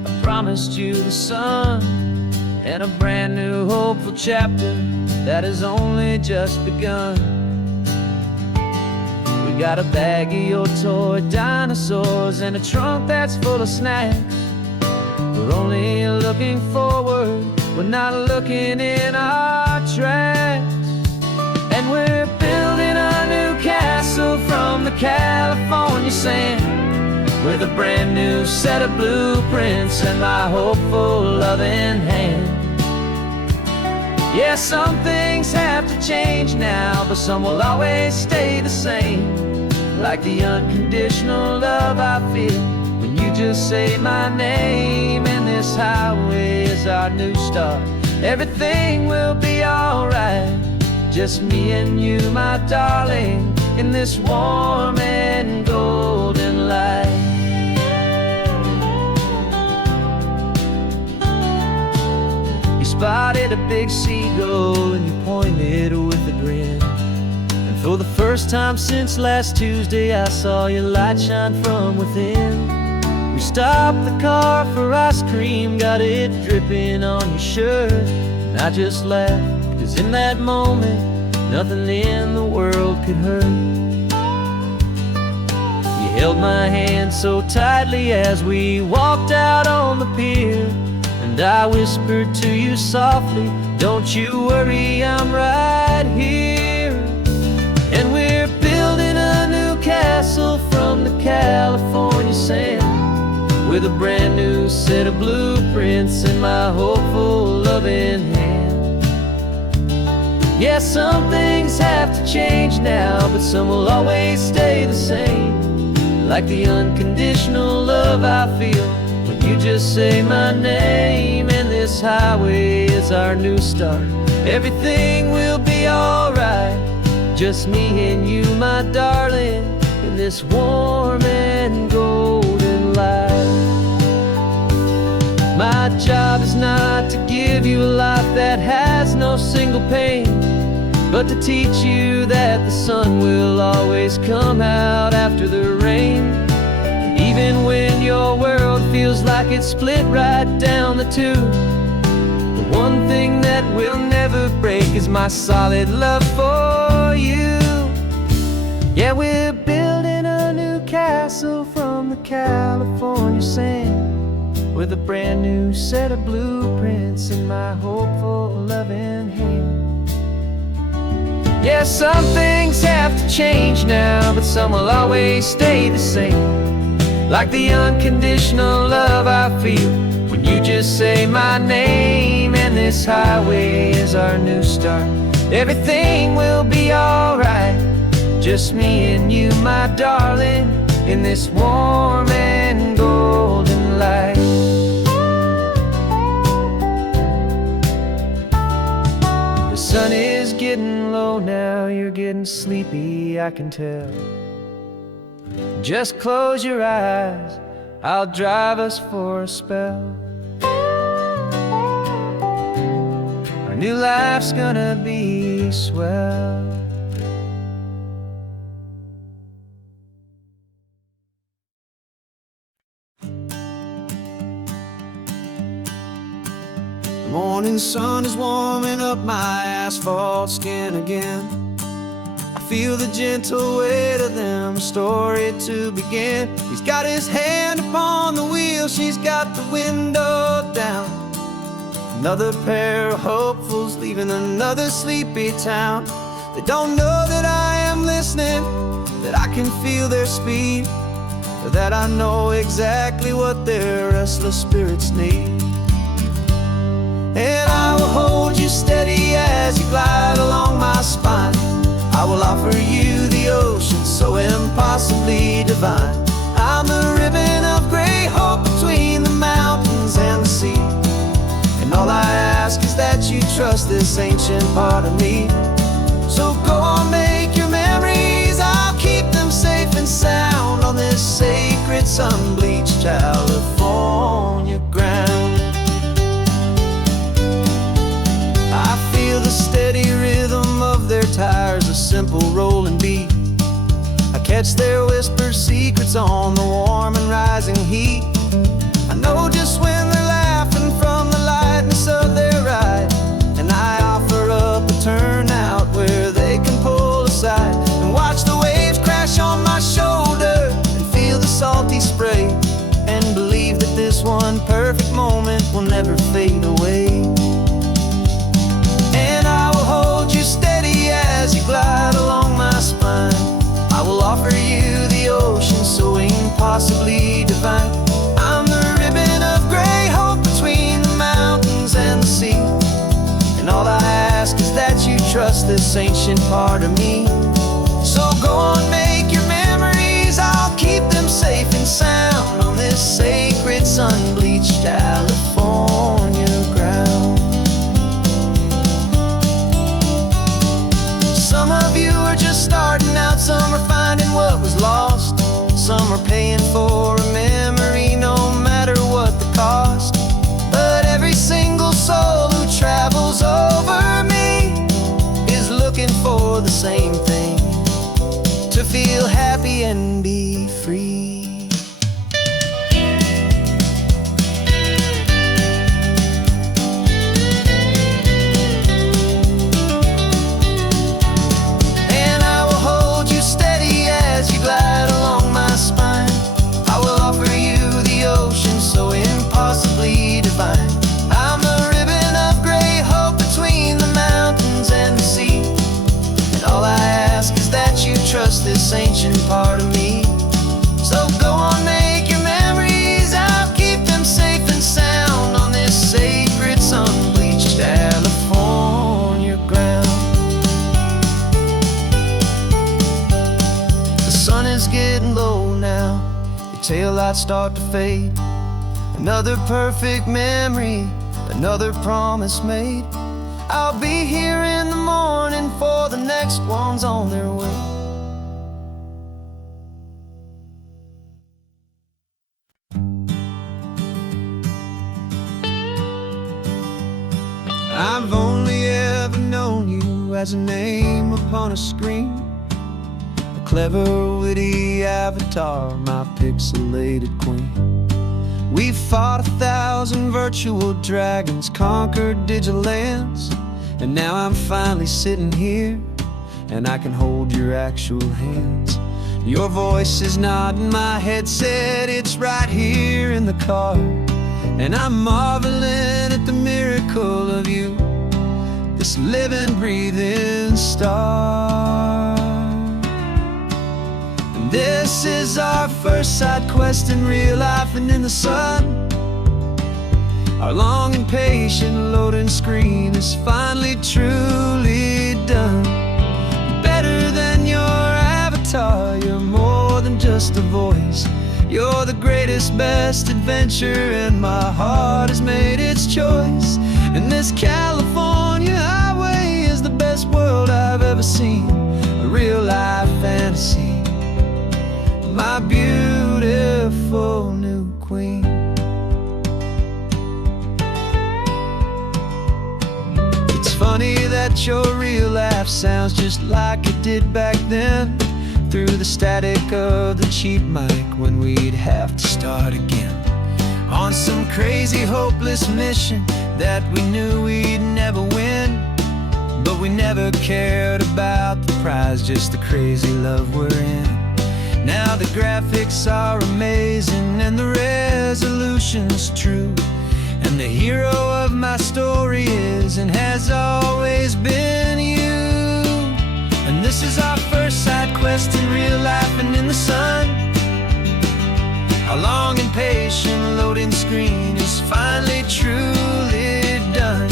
I promised you the sun, and a brand new hopeful chapter that has only just begun. We got a bag of your toy dinosaurs and a trunk that's full of snacks. We're only looking forward, we're not looking in our tracks. And we're building a new castle from the California sand, with a brand new set of blueprints and my hopeful loving hand. Yeah, some things have to change now, but some will always stay the same. Like the unconditional love I feel when you just say my name. And this highway is our new start, everything will be alright. Just me and you, my darling, in this warm and golden light. You spotted a big seagull and you pointed with a grin. And for the first time since last Tuesday, I saw your light shine from within. We stopped the car for ice cream, got it dripping on your shirt. And I just laughed, 'cause in that moment, nothing in the world could hurt. You held my hand so tightly as we walked out on the pier, and I whispered to you softly, don't you worry, I'm right here. And we're building a new castle from the California sand, with a brand new set of blueprints in my hopeful loving hand. Yeah, some things have to change now, but some will always stay the same. Like the unconditional love I feel when you just say my name. And this highway is our new start, everything will be alright. Just me and you, my darling, in this warm and golden light. My job is not to give you a life that has no single pain, but to teach you that the sun will always come out after the rain. And even when your world feels like it's split right down the two, the one thing that will never break is my solid love for you. Yeah, we're building a new castle from the California sand, with a brand new set of blueprints in my hopeful loving hand. Yeah, some things have to change now, but some will always stay the same. Like the unconditional love I feel when you just say my name. And this highway is our new start, everything will be alright. Just me and you, my darling, in this warm and golden light. The sun is getting low now, you're getting sleepy, I can tell. Just close your eyes, I'll drive us for a spell. Our new life's gonna be swell. The morning sun is warming up my asphalt skin again. I feel the gentle weight of them, a story to begin. He's got his hand upon the wheel, she's got the window down. Another pair of hopefuls leaving another sleepy town. They don't know that I am listening, that I can feel their speed, or that I know exactly what their restless spirits need. And I will hold you steady as you glide along my spine. I will offer you the ocean so impossibly divine. I'm the ribbon of gray hope between the mountains and the sea. And all I ask is that you trust this ancient part of me. So go on, make your memories, I'll keep them safe and sound on this sacred sun-bleached California ground. I feel the steady rhythm of their tires, a simple rolling beat. I catch their whispered secrets on the warm and rising heat. I know just when they're laughing from the lightness of their ride, and I offer up a turnout where they can pull aside and watch the waves crash on my shoulder and feel the salty spray, and believe that this one perfect moment will never fade away. And I will hold you steady as you glide along my spine. I will offer you the ocean so impossibly divine. I'm the ribbon of gray hope between the mountains and the sea. And all I ask is that you trust this ancient part of me. So go on, make your memories, I'll keep them safe and sound on this sacred sun-bleached California ground. Some of you are just starting out, some are finding what was lost, some are paying for a memory no matter what the cost. But every single soul who travels over me is looking for the same thing, to feel happy and be free. Glide along my spine. I will offer you the ocean so impossibly divine. I'm the ribbon of gray hope between the mountains and the sea. And all I ask is that you trust this ancient part of me. So go on, make your memories, I'll keep them safe and sound on this sacred sun-bleached California ground. Sun is getting low now, your taillights start to fade. Another perfect memory, another promise made. I'll be here in the morning for the next ones on their way. I've only ever known you as a name upon a screen, clever, witty avatar, my pixelated queen. We fought 1,000 virtual dragons, conquered digital lands, and now I'm finally sitting here, and I can hold your actual hands. Your voice is not in my headset, it's right here in the car, and I'm marveling at the miracle of you, this living, breathing star. This is our first side quest in real life and in the sun. Our long and patient loading screen is finally truly done. Better than your avatar, you're more than just a voice. You're the greatest, best adventure, and my heart has made its choice. And this California highway is the best world I've ever seen, a real life fantasy, my beautiful new queen. It's funny that your real laugh sounds just like it did back then, through the static of the cheap mic when we'd have to start again, on some crazy hopeless mission that we knew we'd never win. But we never cared about the prize, just the crazy love we're in. Now the graphics are amazing and the resolution's true, and the hero of my story is and has always been you. And this is our first side quest in real life and in the sun. Our long and patient loading screen is finally truly done.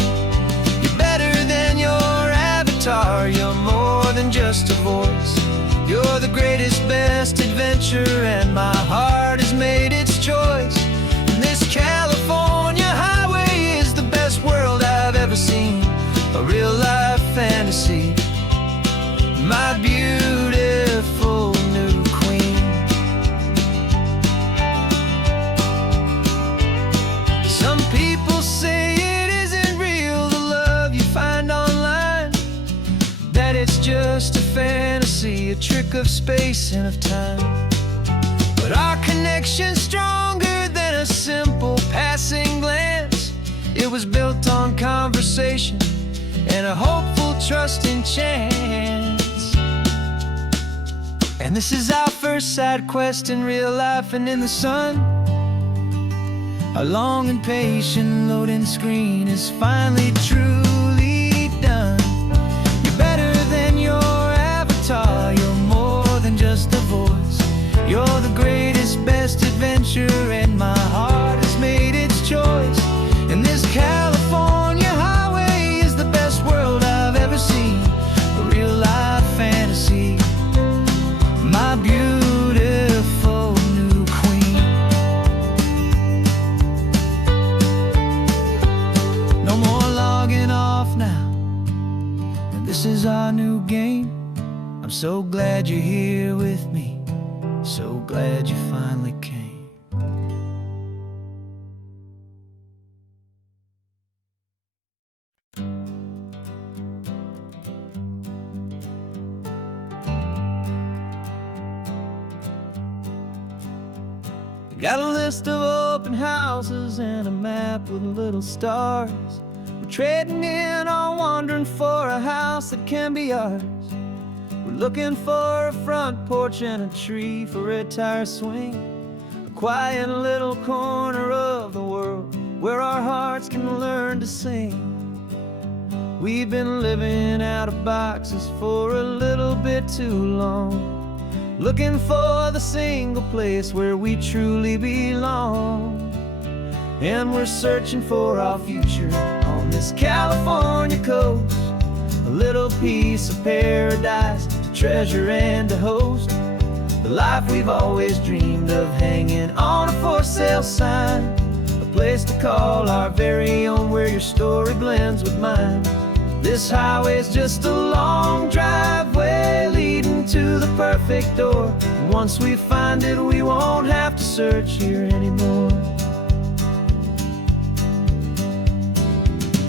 You're better than your avatar, you're more than just a voice. You're the greatest, best adventure, and my heart has made its choice. And this California highway is the best world I've ever seen, a real life fantasy, my beautiful new queen. Some people say it isn't real, the love you find online, that it's just a fantasy, a trick of space and of time. But our connection's stronger than a simple passing glance. It was built on conversation and a hopeful, trusting chance. And this is our first side quest in real life and in the sun. Our long and patient loading screen is finally truly done. You're better than your avatar, you're more than just a voice. You're the greatest, best adventure, and my heart has made its choice. And this California highway is the best world I've ever seen, a real life fantasy, my beautiful new queen. No more logging off now, and this is our new game. I'm so glad you're here with me, so glad you finally came. Got a list of open houses and a map with little stars. We're trading in or wandering for a house that can be ours. We're looking for a front porch and a tree for a tire swing, a quiet little corner of the world where our hearts can learn to sing. We've been living out of boxes for a little bit too long, looking for the single place where we truly belong. And we're searching for our future on this California coast, a little piece of paradise to treasure and to host, the life we've always dreamed of, hanging on a for sale sign, a place to call our very own where your story blends with mine. This highway's just a long driveway leading to the perfect door. And once we find it, we won't have to search here anymore.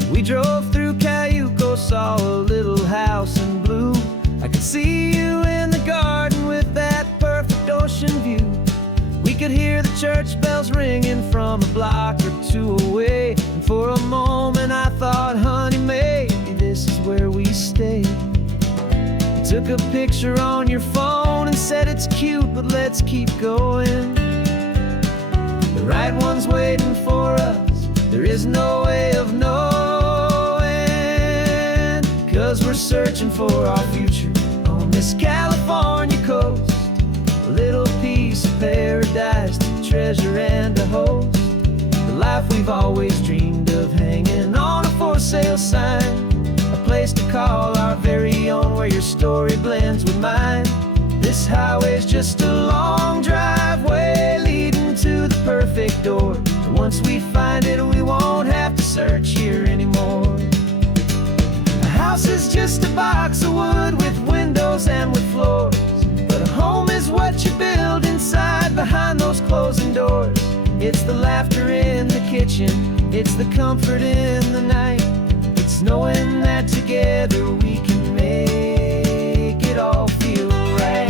We drove through Cayuco, saw a little house in blue. I could see you in the garden with that perfect ocean view. We could hear the church bells ringing from a block or two away. And for a moment I thought, honey, maybe this is where we stay. You took a picture on your phone and said it's cute, but let's keep going. The right one's waiting for us, there is no way of knowing, 'cause we're searching for our future on this California coast, a little piece of paradise to treasure and to host, the life we've always dreamed of, hanging on a for sale sign, a place to call our very own where your story blends with mine. This highway's just a long driveway leading to the perfect door. And once we find it, we won't have to search here anymore. A house is just a box of wood with windows and with floors, but a home is what you build inside behind those closing doors. It's the laughter in the kitchen, it's the comfort in the night, it's knowing that together we can make it all feel right.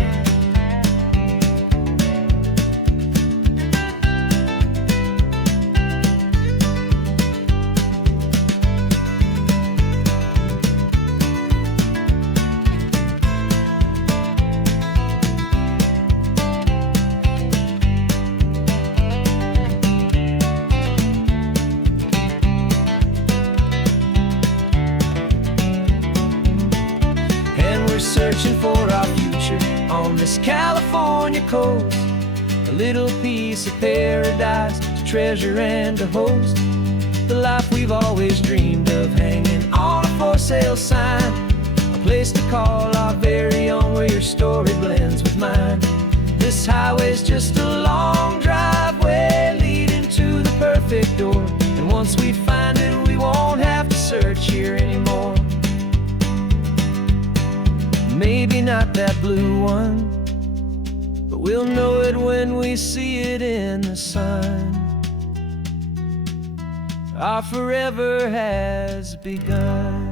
searching for our future on this California coast. A little piece of paradise to treasure and to host. The life we've always dreamed of, hanging on a for sale sign. A place to call our very own, where your story blends with mine. This highway's just a long driveway leading to the perfect door. And once we find it, we won't have to search here anymore. Maybe not that blue one, but we'll know it when we see it in the sun. Our forever has begun.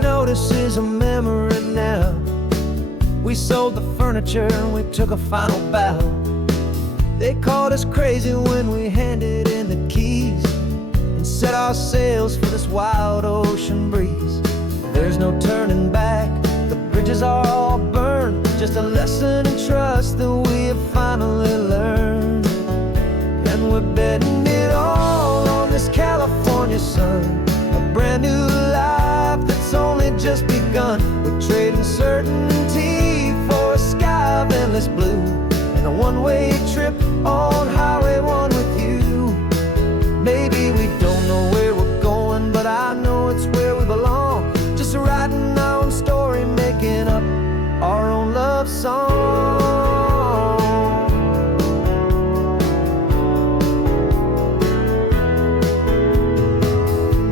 Notice is a memory now. We sold the furniture and we took a final bow. They called us crazy when we handed in the keys and set our sails for this wild ocean breeze. There's no turning back, the bridges are all burned. Just a lesson in trust that we have finally learned. And we're betting it all on this California sun. A brand new life that's only just begun. We're trading certainty for a sky of endless blue, and a one-way trip on Highway 1 with you. Maybe we don't know where we're going, but I know it's where we belong. Just writing our own story, making up our own love song.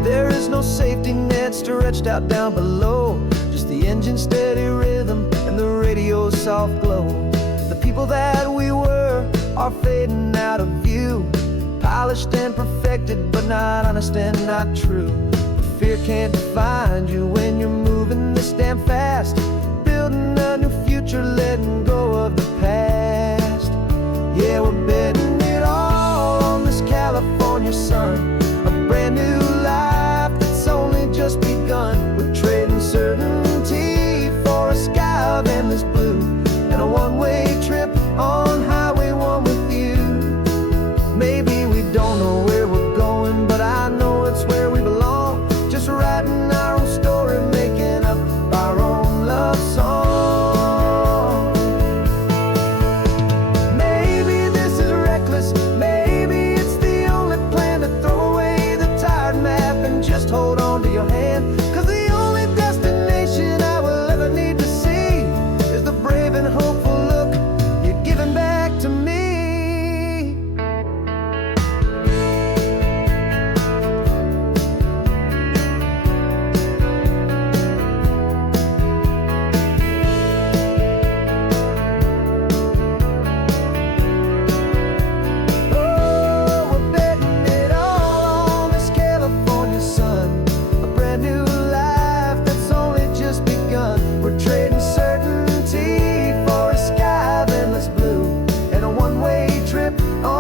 There is no safety net stretched out down below, just the engine's steady rhythm and the radio's soft glow. The people that we were are fading out of view, polished and perfected, but not honest and not true. Fear can't define you when you're moving this damn fast, building a new future, letting go of the past. Yeah, we're betting it all on this California sun. A brand new life that's only just begun. We're trading certainty for a sky of endless blue, and a one-way trip on Highway 1 with you. Maybe we don't know where we're going, but I know it's where we belong. Just writing our own story, making up our own love song. Maybe this is reckless, maybe it's the only plan to throw away the tired map and just hold on to your hand. 'Cause the only destination I will ever need to see is the brave and hopeful look you're giving back to me. Oh, we're betting it all on this California sun. A brand new life that's only just begun. We're trading certainty for a sky of endless blue, and a one-way trip on